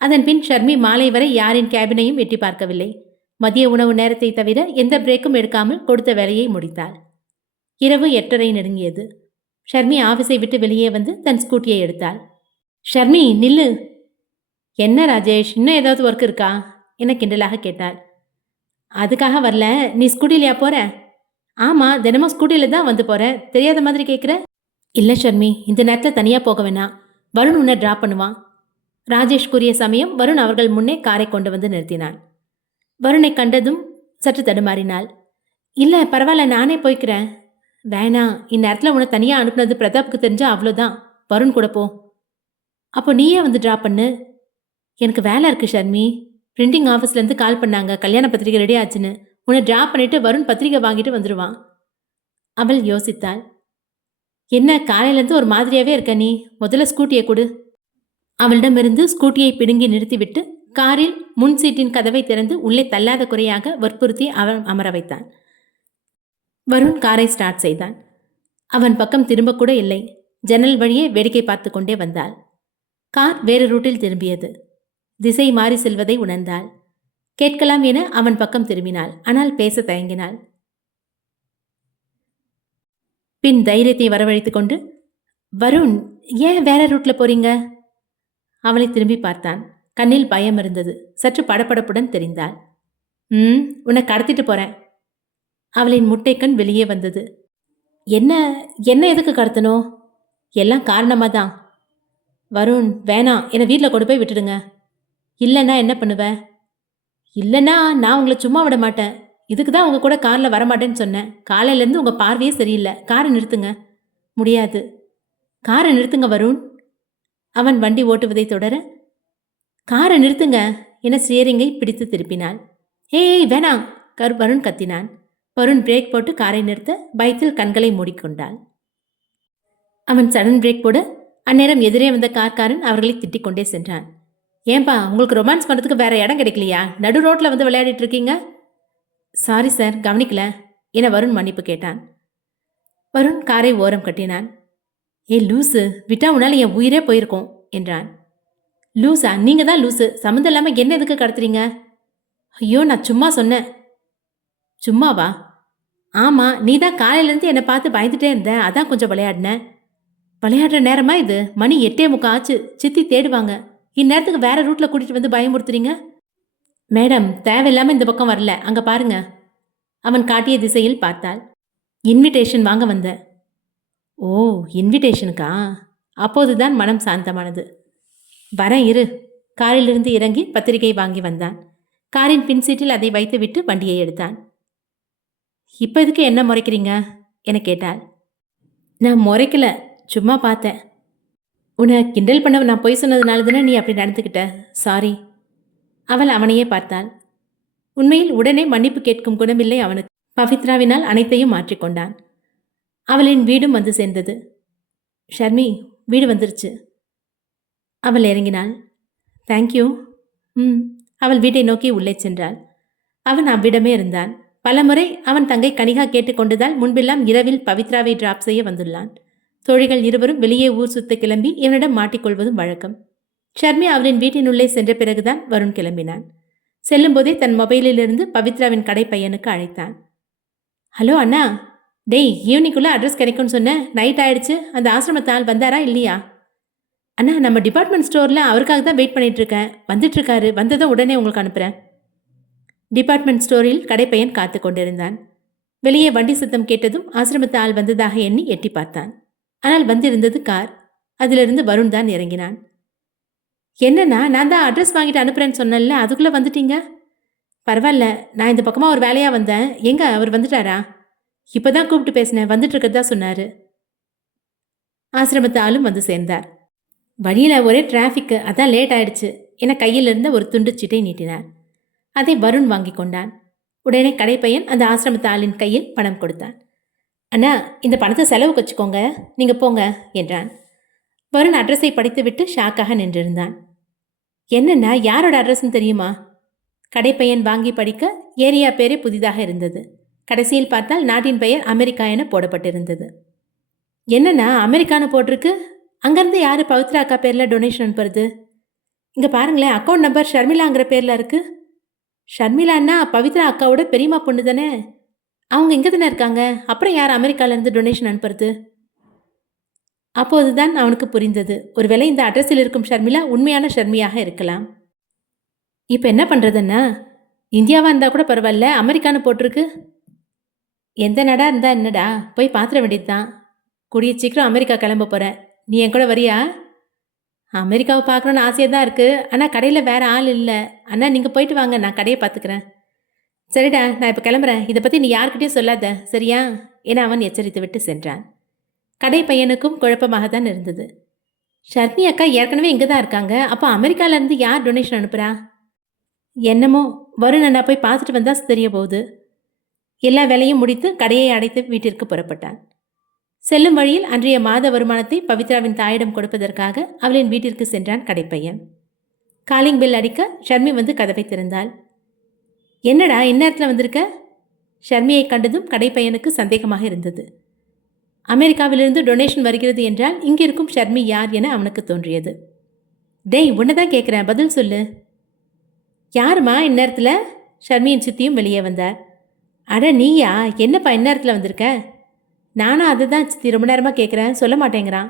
அதன் பின் ஷர்மி மாலை வரை யாரின் கேபினையும் எட்டி பார்க்கவில்லை. மதிய உணவு நேரத்தை தவிர எந்த பிரேக்கும் எடுக்காமல் கொடுத்த வேலையை முடித்தாள். இரவு 8:30 நெருங்கியது. ஷர்மி ஆஃபீஸை விட்டு வெளியே வந்து தன் ஸ்கூட்டியை எடுத்தாள். ஷர்மி, நில்லு. என்ன ராஜேஷ், இன்னும் ஏதாவது ஒர்க் இருக்கா என கிண்டலாக கேட்டாள். அதுக்காக வரல. நீ ஸ்கூட்டிலையா போற? ஆமாம், தினமும் ஸ்கூட்டியில் தான் வந்து போற. தெரியாத மாதிரி கேட்குற? இல்லை ஷர்மி, இந்த நேரத்தில் தனியாக போக வேணாம். வருண் உன்னை ட்ராப் பண்ணுவான். ராஜேஷ் கூறிய சமயம் வருண் அவர்கள் முன்னே காரை கொண்டு வந்து நிறுத்தினான். வருணை கண்டதும் சற்று தடுமாறினாள். இல்லை பரவாயில்ல, நானே போய்க்கிறேன். வேணாம், இந்நேரத்தில் உன்னை தனியாக அனுப்புனது பிரதாப்புக்கு தெரிஞ்சா அவ்வளோதான். வருண் கூட போ. அப்போ நீயே வந்து ட்ராப் பண்ணு. எனக்கு வேலை இருக்குது ஷர்மி. பிரிண்டிங் ஆஃபீஸ்லேருந்து கால் பண்ணாங்க, கல்யாண பத்திரிகை ரெடி ஆச்சுன்னு. உன்னை ட்ராப் பண்ணிவிட்டு வருண் பத்திரிகை வாங்கிட்டு வந்துடுவான். அவள் யோசித்தாள். என்ன, காலையிலேருந்து ஒரு மாதிரியாகவே இருக்க நீ? முதல்ல ஸ்கூட்டியை கொடு. அவளிடமிருந்து ஸ்கூட்டியை பிடுங்கி நிறுத்திவிட்டு காரில் முன் சீட்டின் கதவை திறந்து உள்ளே தள்ளாத குறையாக வற்புறுத்தி அவன் அமர வைத்தான். வருண் காரை ஸ்டார்ட் செய்தான். அவன் பக்கம் திரும்பக்கூட இல்லை. ஜன்னல் வழியே வேடிக்கை பார்த்து கொண்டே வந்தாள். கார் வேறு ரூட்டில் திரும்பியது. திசை மாறி செல்வதை உணர்ந்தாள். கேட்கலாம் என அவன் பக்கம் திரும்பினாள். ஆனால் பேச தயங்கினாள். பின் தைரியத்தை வரவழைத்துக் கொண்டு, வருண், ஏன் வேற ரூட்ல போறீங்க? அவளை திரும்பி பார்த்தான். கண்ணில் பயம் இருந்தது. சற்று படபடப்புடன் தெரிந்தாள். உன்னை கடத்திட்டு போறேன். அவளின் முட்டைக்கண் வெளியே வந்தது. என்ன என்ன எதுக்கு கடத்தணும்? எல்லாம் காரணமாக தான். வருண், வேணாம், என்னை வீட்டில் கொண்டு போய் விட்டுடுங்க. இல்லைன்னா என்ன பண்ணுவ? இல்லைன்னா நான் உங்களை சும்மா விட மாட்டேன். இதுக்கு தான் உங்கள் கூட காரில் வரமாட்டேன்னு சொன்னேன். காலையிலேருந்து உங்கள் பார்வையே சரியில்லை. காரை நிறுத்துங்க. முடியாது. காரை நிறுத்துங்க வருண். அவன் வண்டி ஓட்டுவதை தொடர, காரை நிறுத்துங்க என ஸ்டியரிங்கை பிடித்து திருப்பினாள். ஏய் வேணாம், வருண் கத்தினான். வருண் பிரேக் போட்டு காரை நிறுத்த பயத்தில் கண்களை மூடிக்கொண்டாள். அவன் சடன் பிரேக் போட அந்நேரம் எதிரே வந்த கார்காரன் அவர்களை திட்டிக் கொண்டே சென்றான். ஏன்பா, உங்களுக்கு ரொமான்ஸ் பண்ணுறதுக்கு வேற இடம் கிடைக்கலையா? நடு ரோட்டில் வந்து விளையாடிட்டு இருக்கீங்க. சாரி சார், கவனிக்கல என வருண் மன்னிப்பு கேட்டான். வருண் காரை ஓரம் கட்டினான். ஏ லூசு, விட்டா உன்னால என் உயிரே போயிருக்கோம் என்றான். லூசா? நீங்க தான் லூசு. சம்மந்தம் இல்லாமல் என்ன எதுக்கு கடத்துறீங்க? ஐயோ, நான் சும்மா சொன்னேன். சும்மாவா? ஆமாம், நீ தான் காலையிலேருந்து என்னை பார்த்து பயந்துட்டே இருந்த. அதான் கொஞ்சம் விளையாடினேன். விளையாடுற நேரமா இது? மணி 8:45 ஆச்சு. சித்தி தேடுவாங்க. இந்நேரத்துக்கு வேற ரூட்ல கூட்டிட்டு வந்து பயமுறுத்துறீங்க. மேடம், தேவையில்லாம இந்த பக்கம் வரல. அங்க பாருங்க. அவன் காட்டிய திசையில் பார்த்தாள். இன்விடேஷன் வாங்க வந்தேன். ஓ, இன்விடேஷனுக்கா? அப்போதுதான் மனம் சாந்தமானது. வரேன் இரு. காரிலிருந்து இறங்கி பத்திரிகை வாங்கி வந்தான். காரின் பின் சீட்டில் அதை வைத்துவிட்டு வண்டியை எடுத்தான். இப்போ இதுக்கு என்ன முறைக்கிறீங்க என கேட்டாள். நான் முறைக்கல, சும்மா பார்த்தேன். உன்னை கிண்டல் பண்ண நான் பொய் சொன்னதுனால தானே நீ அப்படி நடந்துக்கிட்ட. சாரி. அவள் அவனையே பார்த்தாள். உண்மையில் உடனே மன்னிப்பு கேட்கும் குணமில்லை அவனுக்கு. பவித்ராவினால் அனைத்தையும் மாற்றிக்கொண்டான். அவளின் வீடும் வந்து சேர்ந்தது. ஷர்மி, வீடு வந்துருச்சு. அவள் இறங்கினாள். தேங்க்யூ. அவள் வீட்டை நோக்கி உள்ளே சென்றாள். அவன் அவ்விடமே இருந்தான். பலமுறை அவன் தங்கை கனிகா கேட்டுக்கொண்டதால் முன்பெல்லாம் இரவில் பவித்ராவை டிராப் செய்ய வந்துள்ளான். தோழிகள் இருவரும் வெளியே ஊர் சுத்த கிளம்பி இவனிடம் மாட்டிக்கொள்வதும் வழக்கம். ஷர்மி அவளின் வீட்டினுள்ளே சென்ற பிறகுதான் வருண் கிளம்பினான். செல்லும்போதே தன் மொபைலிலிருந்து பவித்ராவின் கடை பையனுக்கு அழைத்தான். ஹலோ அண்ணா, டேய், ஈவினிங்குள்ளே அட்ரஸ் கிடைக்கும்னு சொன்னேன். நைட் ஆயிடுச்சு. அந்த ஆசிரமத்தால் வந்தாரா இல்லையா? அண்ணா, நம்ம டிபார்ட்மெண்ட் ஸ்டோரில் அவருக்காக தான் வெயிட் பண்ணிகிட்ருக்கேன். வந்துட்டுருக்காரு. வந்ததும் உடனே உங்களுக்கு அனுப்புகிறேன். டிபார்ட்மெண்ட் ஸ்டோரில் கடைப்பையன் காத்து கொண்டிருந்தான். வெளியே வண்டி சத்தம் கேட்டதும் ஆசிரமத்து ஆள் வந்ததாக எண்ணி எட்டி பார்த்தான். ஆனால் வந்திருந்தது கார். அதிலிருந்து வருண் தான் இறங்கினான். என்னண்ணா, நான் தான் அட்ரஸ் வாங்கிட்டு அனுப்புகிறேன்னு சொன்னேன்ல, அதுக்குள்ளே வந்துட்டீங்க? பரவாயில்ல, நான் இந்த பக்கமாக ஒரு வேலையாக வந்தேன். எங்கே அவர் வந்துட்டாரா? இப்போ தான் கூப்பிட்டு பேசினேன். வந்துட்டு இருக்கிறதா சொன்னார். ஆசிரமத்து ஆளும் வந்து சேர்ந்தார். வழியில் ஒரே டிராஃபிக்கு, அதான் லேட் ஆயிடுச்சு என கையில் இருந்த ஒரு துண்டு சீட்டை நீட்டினார். அதை வருண் வாங்கி கொண்டான். உடனே கடைப்பையன் அந்த ஆசிரமத்து ஆளின் கையில் பணம் கொடுத்தான். அண்ணா, இந்த பணத்தை செலவுக்கு வச்சுக்கோங்க, நீங்கள் போங்க என்றான். வருண் அட்ரஸை படித்துவிட்டு ஷாக்காக நின்றிருந்தான். என்னண்ணா, யாரோட அட்ரஸ்ன்னு தெரியுமா? கடைப்பையன் வாங்கி படிக்க ஏரியா பேரே புதிதாக இருந்தது. கடைசியில் பார்த்தால் நாட்டின் பெயர் அமெரிக்கா என போடப்பட்டிருந்தது. என்னண்ணா, அமெரிக்கான்னு போட்டிருக்கு? அங்கேருந்து யார் பவித்ரா அக்கா பேரில் டொனேஷன் அனுப்புறது? இங்கே பாருங்களேன், அக்கௌண்ட் நம்பர் ஷர்மிளாங்கிற பேரில் இருக்குது. ஷர்மிளான்னா பவித்ரா அக்காவோட பெரியம்மா பொண்ணு தானே? அவங்க இங்கே தானே இருக்காங்க. அப்புறம் யார் அமெரிக்காவிலேருந்து டொனேஷன் அனுப்புறது? அப்போதுதான் அவனுக்கு புரிந்தது. ஒருவேளை இந்த அட்ரஸில் இருக்கும் ஷர்மிளா உண்மையான ஷர்மியாக இருக்கலாம். இப்போ என்ன பண்ணுறதுன்னா, இந்தியாவாக இருந்தால் கூட பரவாயில்ல, அமெரிக்கான்னு போட்டிருக்கு. எந்த நாடாக இருந்தால் என்னடா, போய் பார்த்துட வேண்டியது தான். கூடிய சீக்கிரம் அமெரிக்கா கிளம்ப போகிறேன். நீ என் கூட வரியா? அமெரிக்காவை பார்க்கணுன்னு ஆசையாக தான் இருக்குது. ஆனால் கடையில் வேறு ஆள் இல்லை. அண்ணா, நீங்கள் போயிட்டு வாங்க, நான் கடையை பார்த்துக்கிறேன். சரிடா, நான் இப்போ கிளம்புறேன். இதை பற்றி நீ யார்கிட்டையும் சொல்லாத, சரியா என அவன் எச்சரித்து விட்டு சென்றான். கடை பையனுக்கும் குழப்பமாக தான் இருந்தது. ஷர்மி அக்கா ஏற்கனவே இங்கே தான் இருக்காங்க. அப்போ அமெரிக்காவிலேருந்து யார் டொனேஷன் அனுப்புகிறா? என்னமோ, வருண் அண்ணா போய் பார்த்துட்டு வந்தால் தெரிய போகுது. எல்லா வேலையும் முடித்து கடையை அடைத்து வீட்டிற்கு புறப்பட்டான். செல்லும் வழியில் அன்றைய மாத வருமானத்தை பவித்ராவின் தாயிடம் கொடுப்பதற்காக அவளின் வீட்டிற்கு சென்றான் கடைப்பையன். காலிங் பெல் அடிக்க ஷர்மி வந்து கதவை திறந்தாள். என்னடா, இந்நேரத்தில் வந்திருக்க? ஷர்மியை கண்டதும் கடைப்பையனுக்கு சந்தேகமாக இருந்தது. அமெரிக்காவிலிருந்து டொனேஷன் வருகிறது என்றால் இங்கிருக்கும் ஷர்மி யார் என அவனுக்கு தோன்றியது. டேய், உன்னதான் கேட்குறேன், பதில் சொல்லு. யாருமா இந்நேரத்தில்? ஷர்மியின் சித்தியும் வெளியே வந்தார். அட நீயா, என்னப்பா இந்நேரத்தில் வந்திருக்க? நானும் அதை தான் சித்தி ரொம்ப நேரமாக கேட்குறேன், சொல்ல மாட்டேங்கிறான்.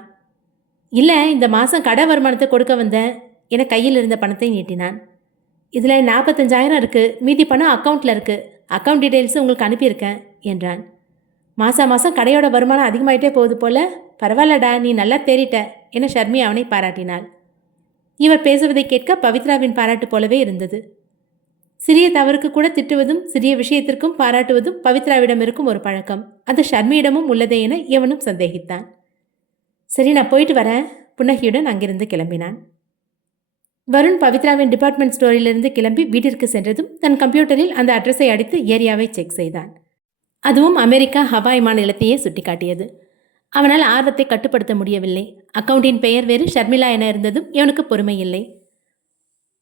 இல்லை, இந்த மாதம் கடை வருமானத்தை கொடுக்க வந்தேன் என கையில் இருந்த பணத்தை நீட்டினான். இதில் 45,000 இருக்குது, மீதி பணம் அக்கௌண்ட்டில் இருக்குது. அக்கௌண்ட் டீட்டெயில்ஸு உங்களுக்கு அனுப்பியிருக்கேன் என்றான். மாதம் கடையோட வருமானம் அதிகமாயிட்டே போகுது போல. பரவாயில்லடா, நீ நல்லா தேறிட்ட என ஷர்மி அவனை பாராட்டினாள். இவர் பேசுவதை கேட்க பவித்ராவின் பாராட்டு போலவே இருந்தது. சிறிய தவறுக்கு கூட திட்டுவதும் சிறிய விஷயத்திற்கும் பாராட்டுவதும் பவித்ராவிடம் இருக்கும் ஒரு பழக்கம். அது ஷர்மியிடமும் உள்ளதே என எவனும் சந்தேகித்தான். சரி, நான் போயிட்டு வரேன், புன்னகையுடன் அங்கிருந்து கிளம்பினான். வருண் பவித்ராவின் டிபார்ட்மெண்ட் ஸ்டோரிலிருந்து கிளம்பி வீட்டிற்கு சென்றதும் தன் கம்ப்யூட்டரில் அந்த அட்ரஸை அடித்து ஏரியாவை செக் செய்தான். அதுவும் அமெரிக்கா ஹவாய் மாநிலத்தையே சுட்டிக்காட்டியது. அவனால் ஆர்வத்தை கட்டுப்படுத்த முடியவில்லை. அக்கவுண்டின் பெயர் வேறு ஷர்மிளா என இருந்ததும் இவனுக்கு பொறுமை இல்லை.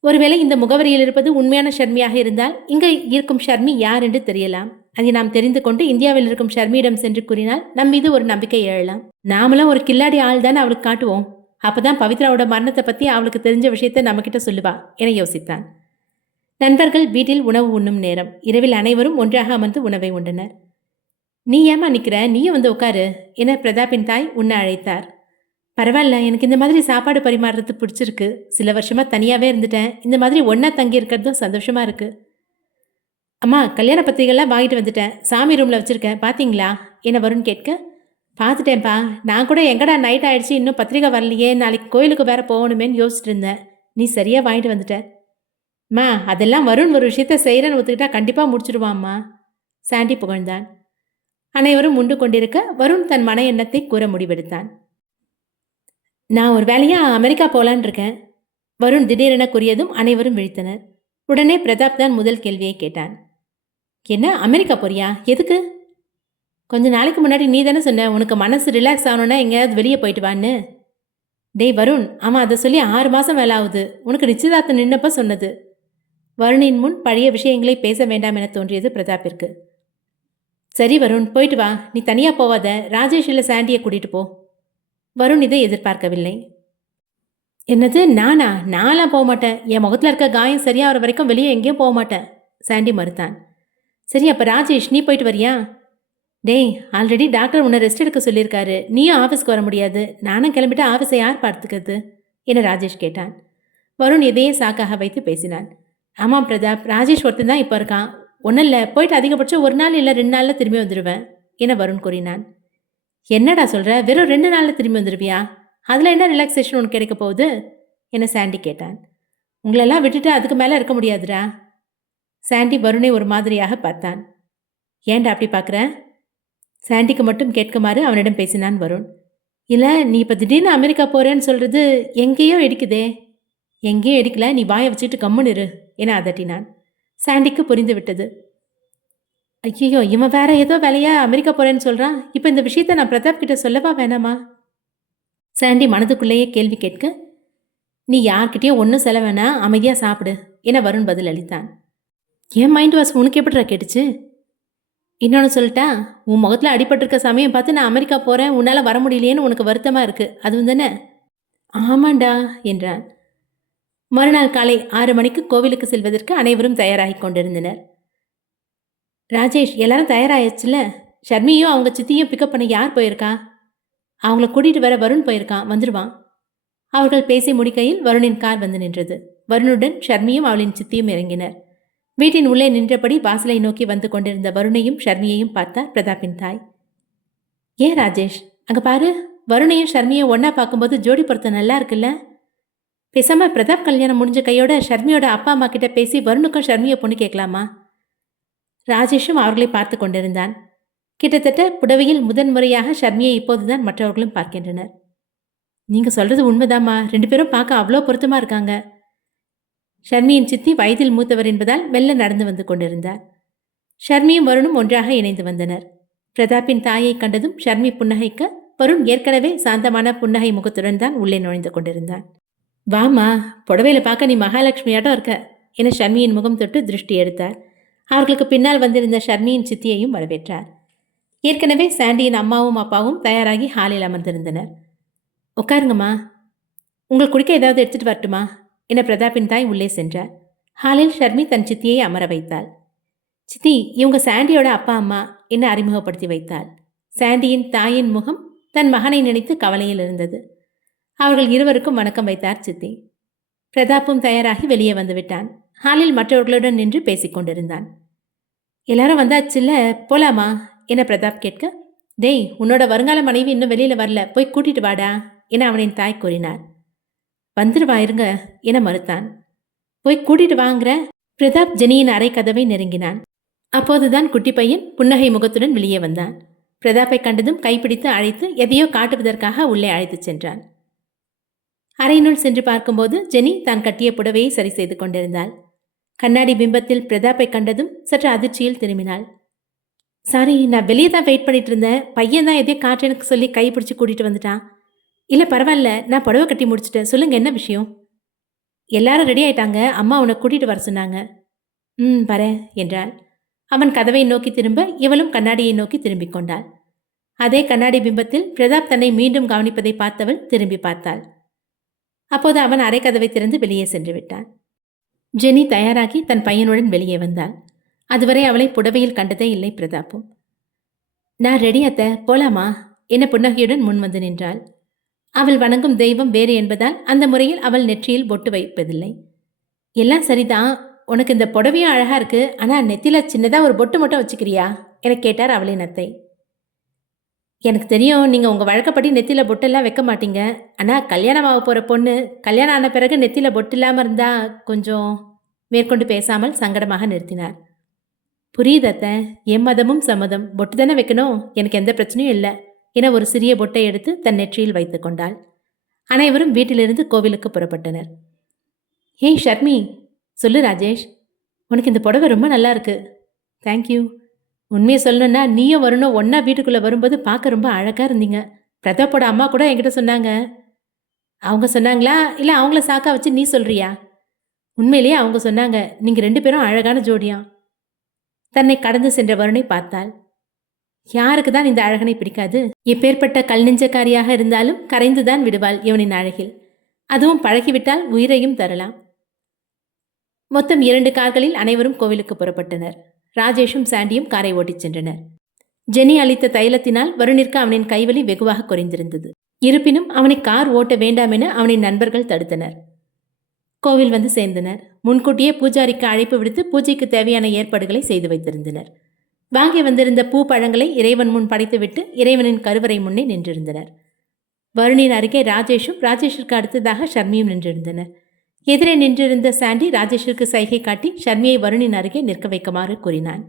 ஒருவேளை இந்த முகவரியில் இருப்பது உண்மையான ஷர்மியாக இருந்தால் இங்கே இருக்கும் ஷர்மி யார் என்று தெரியலாம். அதை நாம் தெரிந்து கொண்டு இந்தியாவில் இருக்கும் ஷர்மியிடம் சென்று கூறினால் நம் மீது ஒரு நம்பிக்கை எழலாம். நாமளாம் ஒரு கில்லாடி ஆள் தான் அவளுக்கு காட்டுவோம். அப்பதான் பவித்ராவோட மரணத்தை பற்றி அவளுக்கு தெரிஞ்ச விஷயத்தை நம்மக்கிட்ட சொல்லுவா என யோசித்தான். நண்பர்கள் வீட்டில் உணவு உண்ணும் நேரம். இரவில் அனைவரும் ஒன்றாக அமர்ந்து உணவை உண்டனர். நீ ஏமா நிற்கிற, நீயும் வந்து உட்காரு என பிரதாப்பின் தாய் உண்ண அழைத்தார். பரவாயில்ல, எனக்கு இந்த மாதிரி சாப்பாடு பரிமாறுறது பிடிச்சிருக்கு. சில வருஷமாக தனியாகவே இருந்துட்டேன். இந்த மாதிரி ஒன்றா தங்கி இருக்கிறதும் சந்தோஷமாக இருக்குது. அம்மா, கல்யாண பத்திரிகைலாம் வாங்கிட்டு வந்துட்டேன், சாமி ரூமில் வச்சுருக்கேன், பார்த்தீங்களா என வருண் கேட்க, பார்த்துட்டேன்ப்பா. நான் கூட எங்கடா நைட் ஆகிடுச்சு, இன்னும் பத்திரிக்கை வரலையே, நாளைக்கு கோயிலுக்கு வேற போகணுமேன்னு யோசிச்சுட்டு இருந்தேன். நீ சரியாக வாங்கிட்டு வந்துட்ட. அம்மா, அதெல்லாம் வருண் ஒரு விஷயத்த செய்கிறேன்னு ஒத்துக்கிட்டா கண்டிப்பாக முடிச்சிடுவாம்மா, சாண்டி புகழ்ந்தான். அனைவரும் உண்டு கொண்டிருக்க வருண் தன் மன எண்ணத்தை கூற முடிவெடுத்தான். நான் ஒரு வேலையாக அமெரிக்கா போகலான் இருக்கேன். வருண் திடீரென கூறியதும் அனைவரும் விழித்தனர். உடனே பிரதாப் தான் முதல் கேள்வியை கேட்டான். என்ன, அமெரிக்கா போறியா? எதுக்கு? கொஞ்ச நாளைக்கு முன்னாடி நீ தானே சொன்ன உனக்கு மனசு ரிலாக்ஸ் ஆகணுன்னா எங்கேயாவது வெளியே போயிட்டு வான்னு. டேய் வருண், அவன் அதை சொல்லி 6 மாதம் மேலே ஆகுது. உனக்கு நிச்சயதார்த்தம் நின்னப்ப சொன்னது. வருணின் முன் பழைய விஷயங்களை பேச வேண்டாம் என தோன்றியது பிரதாப்பிற்கு. சரி வருண், போயிட்டு வா. நீ தனியாக போவாத, ராஜேஷ் இல்லை சாண்டியை கூட்டிகிட்டு போ. வருண் இதை எதிர்பார்க்கவில்லை. என்னது, நான்லாம் போக மாட்டேன். என் முகத்தில் இருக்க காயம் சரியாகிற வரைக்கும் வெளியே எங்கேயும் போக மாட்டேன், சாண்டி மறுத்தான். சரி, அப்போ ராஜேஷ் நீ போயிட்டு வரியா? டேய், ஆல்ரெடி டாக்டர் உன்னை ரெஸ்ட் எடுக்க சொல்லியிருக்காரு. நீயும் ஆஃபீஸ்க்கு வர முடியாது. நானும் கிளம்பிட்டு ஆஃபீஸை யார் பார்த்துக்கிறது என ராஜேஷ் கேட்டான். வருண் இதையே சாக்காக வைத்து பேசினான். ஆமாம் பிரதாப், ராஜேஷ் ஒருத்தன் தான் இப்போ இருக்கான். ஒன்றும் இல்லை, போயிட்டு அதிகபட்சம் 1 நாள் இல்லை 2 நாளில் திரும்பி வந்துடுவேன் என வருண் கூறினான். என்னடா சொல்கிற, வெறும் 2 நாளில் திரும்பி வந்துடுவியா? அதில் என்ன ரிலாக்ஸேஷன் உனக்கு கிடைக்க போகுது என சாண்டி கேட்டான். உங்களெல்லாம் விட்டுட்டு அதுக்கு மேலே இருக்க முடியாதுடா. சாண்டி வருணை ஒரு மாதிரியாக பார்த்தான். ஏன்டா அப்படி பார்க்குற? சாண்டிக்கு மட்டும் கேட்குமாறு அவனிடம் பேசினான் வருண். இல்லை, நீ இப்போ திடீர்னு அமெரிக்கா போகிறேன்னு சொல்கிறது எங்கேயோ இடிக்குதே. எங்கேயும் இடிக்கல, நீ வாயை வச்சுட்டு கம்முன்னு இரு என அதட்டினான். சாண்டிக்கு புரிந்து விட்டது. ஐயோ, இவன் வேற ஏதோ வேலையா அமெரிக்கா போறேன்னு சொல்றான். இப்போ இந்த விஷயத்தை நான் பிரதாப் கிட்ட சொல்லவா வேணாமா? சாண்டி மனதுக்குள்ளேயே கேள்வி கேட்க, நீ யார்கிட்டயும் ஒன்றும் சொல்ல வேணாம், அமைதியாக சாப்பிடு என வருண் பதில் அளித்தான். என் மைண்ட் வாஸ் உனக்கு எப்படிடா கேட்டுச்சு? இன்னொன்று சொல்லிட்டா, உன் முகத்தில் அடிபட்டிருக்க சமயம் பார்த்து நான் அமெரிக்கா போகிறேன், உன்னால் வர முடியலையேன்னு உனக்கு வருத்தமாக இருக்குது, அதுவும் தானே? ஆமாண்டா என்றான். மறுநாள் காலை 6 மணிக்கு கோவிலுக்கு செல்வதற்கு அனைவரும் தயாராகி கொண்டிருந்தனர். ராஜேஷ், எல்லாரும் தயாராகிடுச்சுல? ஷர்மியும் அவங்க சித்தியும் பிக்கப் பண்ண யார் போயிருக்கா? அவங்கள கூட்டிகிட்டு வர வருண் போயிருக்கான், வந்துடுவான். அவர்கள் பேசி முடிக்கையில் வருணின் கார் வந்து நின்றது. வருணுடன் ஷர்மியும் அவளின் சித்தியும் இறங்கினர். வீட்டின் உள்ளே நின்றபடி வாசலை நோக்கி வந்து கொண்டிருந்த வருணையும் ஷர்மியையும் பார்த்தார் பிரதாப்பின் தாய். ஏன் ராஜேஷ், அங்கே பாரு, வருணையும் ஷர்மியும் ஒன்றா பார்க்கும்போது ஜோடி பொருத்தம் நல்லா இருக்குல்ல? பேசாமல் பிரதாப் கல்யாணம் முடிஞ்ச கையோட ஷர்மியோட அப்பா அம்மா கிட்ட பேசி வருணுக்கும் ஷர்மியை பொண்ணு கேட்கலாமா? ராஜேஷும் அவர்களை பார்த்து கொண்டிருந்தான். கிட்டத்தட்ட புடவையில் முதன்முறையாக ஷர்மியை இப்போதுதான் மற்றவர்களும் பார்க்கின்றனர். நீங்கள் சொல்கிறது உண்மைதாம்மா, 2 பேரும் பார்க்க அவ்வளோ பொருத்தமாக இருக்காங்க. ஷர்மியின் சித்தி வயதில் மூத்தவர் என்பதால் மெல்ல நடந்து வந்து கொண்டிருந்தார். ஷர்மியும் வருணும் ஒன்றாக இணைந்து வந்தனர். பிரதாப்பின் தாயை கண்டதும் ஷர்மி புன்னகைக்க, வருண் ஏற்கனவே சாந்தமான புன்னகை முகத்துடன் தான் உள்ளே நுழைந்து கொண்டிருந்தான். வாமா, புடவையில் பார்க்க நீ மகாலட்சுமியாட்டம் இருக்க என ஷர்மியின் முகம் தொட்டு திருஷ்டி எடுத்தார். அவர்களுக்கு பின்னால் வந்திருந்த ஷர்மியின் சித்தியையும் வரவேற்றார். ஏற்கனவே சாண்டியின் அம்மாவும் அப்பாவும் தயாராகி ஹாலில் அமர்ந்திருந்தனர். உட்காருங்கம்மா, உங்களுக்கு குடிக்க ஏதாவது எடுத்துட்டு வரட்டுமா என பிரதாப்பின் தாய் உள்ளே சென்றார். ஹாலில் ஷர்மி தன் சித்தியை அமர வைத்தாள். சித்தி, இவங்க சாண்டியோட அப்பா அம்மா என அறிமுகப்படுத்தி வைத்தாள். சாண்டியின் தாயின் முகம் தன் மகனை நினைத்து கவலையில் இருந்தது. அவர்கள் இருவருக்கும் வணக்கம் வைத்தார் சித்தி. பிரதாப்பும் தயாராகி வெளியே வந்துவிட்டான். ஹாலில் மற்றவர்களுடன் நின்று பேசிக் கொண்டிருந்தான். எல்லாரும் வந்தாச்சுல்ல, போலாமா என பிரதாப் கேட்க, டேய், உன்னோட வருங்கால மனைவி இன்னும் வெளியில வரல, போய் கூட்டிட்டு வாடா என அவனின் தாய் கூறினார். வந்துருவா இருங்க என மறுத்தான். போய் கூட்டிட்டு வாங்குற. பிரதாப் ஜெனியின் அறை கதவை நெருங்கினான். அப்போதுதான் குட்டி பையன் புன்னகை முகத்துடன் வெளியே வந்தான். பிரதாப்பை கண்டதும் கைப்பிடித்து அழைத்து எதையோ காட்டுவதற்காக உள்ளே அழைத்துச் சென்றான். அறையினுள் சென்று பார்க்கும்போது ஜெனி தான் கட்டிய புடவையை சரி செய்து கொண்டிருந்தாள். கண்ணாடி பிம்பத்தில் பிரதாப்பை கண்டதும் சற்று அதிர்ச்சியில் திரும்பினாள். சாரி, நான் வெளியே தான் வெயிட் பண்ணிட்டு இருந்தேன். பையன் தான் எதையோ காட்டு எனக்கு சொல்லி கை பிடிச்சி கூட்டிட்டு வந்துட்டான். இல்லை பரவாயில்ல, நான் புடவை கட்டி முடிச்சிட்டேன். சொல்லுங்க, என்ன விஷயம்? எல்லாரும் ரெடி ஆயிட்டாங்க. அம்மா உன்னை கூட்டிட்டு வர சொன்னாங்க. வரேன் என்றாள். அவன் கதவை நோக்கி திரும்ப இவளும் கண்ணாடியை நோக்கி திரும்பிக் கொண்டாள். அதே கண்ணாடி பிம்பத்தில் பிரதாப் தன்னை மீண்டும் கவனிப்பதை பார்த்தவள் திரும்பி பார்த்தாள். அப்போது அவன் அரை கதவை திறந்து வெளியே சென்று விட்டான். ஜெனி தயாராகி தன் பையனுடன் வெளியே வந்தாள். அதுவரை அவளை புடவையில் கண்டதே இல்லை பிரதாப்பும். நான் ரெடி அத்த, போலாமா என புன்னகையுடன் முன் வந்து நின்றாள். அவள் வணங்கும் தெய்வம் வேறு என்பதால் அந்த முறையில் அவள் நெற்றியில் பொட்டு வைப்பதில்லை. எல்லாம் சரிதான், உனக்கு இந்த புடவையும் அழகா இருக்கு, ஆனால் நெத்தில சின்னதாக ஒரு பொட்டு மட்டும் வச்சுக்கிறியா என கேட்டார் அவளின் அத்தை. எனக்கு தெரியும், நீங்கள் உங்கள் வழக்கப்படி நெத்தில பொட்டெல்லாம் வைக்க மாட்டீங்க. ஆனால் கல்யாணம் ஆக போகிற பொண்ணு கல்யாணம் ஆன பிறகு நெத்தில பொட்டு இல்லாமல் இருந்தால் கொஞ்சம். மேற்கொண்டு பேசாமல் சங்கடமாக நிறுத்தினார். புரியுது அத்தை, என் மதமும் சம்மதம், பொட்டு தானே வைக்கணும், எனக்கு எந்த பிரச்சனையும் இல்லை என ஒரு சிறிய பொட்டை எடுத்து தன் நெற்றியில் வைத்து கொண்டாள். அனைவரும் வீட்டிலிருந்து கோவிலுக்கு புறப்பட்டனர். ஏய் ஷர்மி, சொல்லு ராஜேஷ், உனக்கு இந்த புடவை ரொம்ப நல்லா இருக்கு. தேங்க்யூ. உண்மையை சொல்லணுன்னா நீயும் வரணும் ஒன்றா வீட்டுக்குள்ளே வரும்போது பார்க்க ரொம்ப அழகாக இருந்தீங்க. பிரதாப்போட அம்மா கூட என்கிட்ட சொன்னாங்க. அவங்க சொன்னாங்களா இல்லை அவங்கள சாக்கா வச்சு நீ சொல்கிறியா? உண்மையிலேயே அவங்க சொன்னாங்க, நீங்கள் 2 பேரும் அழகான ஜோடியா. தன்னை கடந்து சென்ற வருணை பார்த்தாள். யாருக்கு தான் இந்த அழகனை பிடிக்காது? எப்பேற்பட்ட கல் நெஞ்சக்காரியாக இருந்தாலும் கரைந்துதான் விடுவாள் இவனின் அழகில். அதுவும் பழகிவிட்டால் உயிரையும் தரலாம். மொத்தம் 2 கார்களில் அனைவரும் கோவிலுக்கு புறப்பட்டனர். ராஜேஷும் சாண்டியும் காரை ஓட்டிச் சென்றனர். ஜெனி அளித்த தைலத்தினால் வருணிற்கு அவனின் கைவலி வெகுவாக குறைந்திருந்தது. இருப்பினும் அவனை கார் ஓட்ட வேண்டாம் என அவனின் நண்பர்கள் தடுத்தனர். கோவில் வந்து சேர்ந்தனர். முன்கூட்டியே பூஜாரிக்கு அழைப்பு விடுத்து பூஜைக்கு தேவையான ஏற்பாடுகளை செய்து வைத்திருந்தனர். வாங்கி வந்திருந்த பூ பழங்களை இறைவன் முன் படைத்துவிட்டு இறைவனின் கருவறை முன்னே நின்றிருந்தனர். வருணின் அருகே ராஜேஷும் ராஜேஷிற்கு அடுத்ததாக ஷர்மியும் நின்றிருந்தனர். எதிரே நின்றிருந்த சாண்டி ராஜேஷிற்கு சைகை காட்டி ஷர்மியை வருணின் அருகே நிற்க வைக்குமாறு கூறினான்.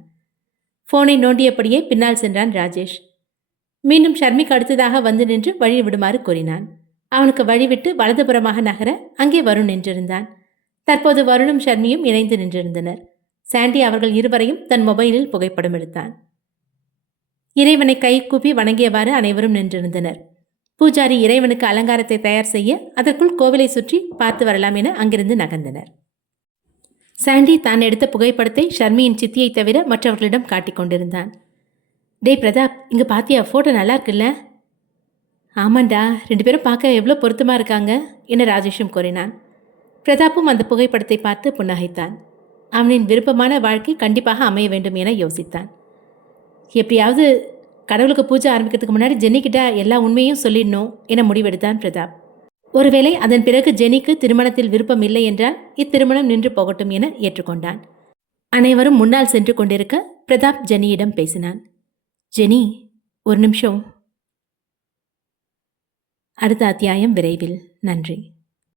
போனை நோண்டியபடியே பின்னால் சென்றான் ராஜேஷ். மீண்டும் ஷர்மிக்கு அடுத்ததாக வந்து நின்று வழி விடுமாறு கூறினான். அவனுக்கு வழிவிட்டு வலதுபுறமாக நகர அங்கே வருண் நின்றிருந்தான். தற்போது வருணும் ஷர்மியும் இணைந்து நின்றிருந்தனர். சாண்டி அவர்கள் இருவரையும் தன் மொபைலில் புகைப்படம் எடுத்தான். இறைவனை கை கூப்பி வணங்கியவாறு அனைவரும் நின்றிருந்தனர். பூஜாரி இறைவனுக்கு அலங்காரத்தை தயார் செய்ய அதற்குள் கோவிலை சுற்றி பார்த்து வரலாம் என அங்கிருந்து நகர்ந்தனர். சாண்டி தான் எடுத்த புகைப்படத்தை ஷர்மியின் சித்தியை தவிர மற்றவர்களிடம் காட்டிக் கொண்டிருந்தான். டே பிரதாப், இங்கே பாத்தியா, ஃபோட்டோ நல்லா இருக்குல்ல? ஆமாண்டா, 2 பேரும் பார்க்க எவ்வளோ பொருத்தமாக இருக்காங்க என ராஜேஷும் கூறினான். பிரதாப்பும் அந்த புகைப்படத்தை பார்த்து புன்னகைத்தான். அவனின் விருப்பமான வாழ்க்கை கண்டிப்பாக அமைய வேண்டும் என யோசித்தான். எப்படியாவது கடவுளுக்கு பூஜை ஆரம்பிக்கிறதுக்கு முன்னாடி ஜெனிக்கிட்ட எல்லா உண்மையும் சொல்லிடணும் என முடிவெடுத்தான் பிரதாப். ஒருவேளை அதன் பிறகு ஜெனிக்கு திருமணத்தில் விருப்பம் இல்லை என்றால் இத்திருமணம் நின்று போகட்டும் என ஏற்றுக்கொண்டான். அனைவரும் முன்னால் சென்று கொண்டிருக்க பிரதாப் ஜெனியிடம் பேசினான். ஜெனி, ஒரு நிமிஷம். அடுத்த அத்தியாயம் விரைவில். நன்றி.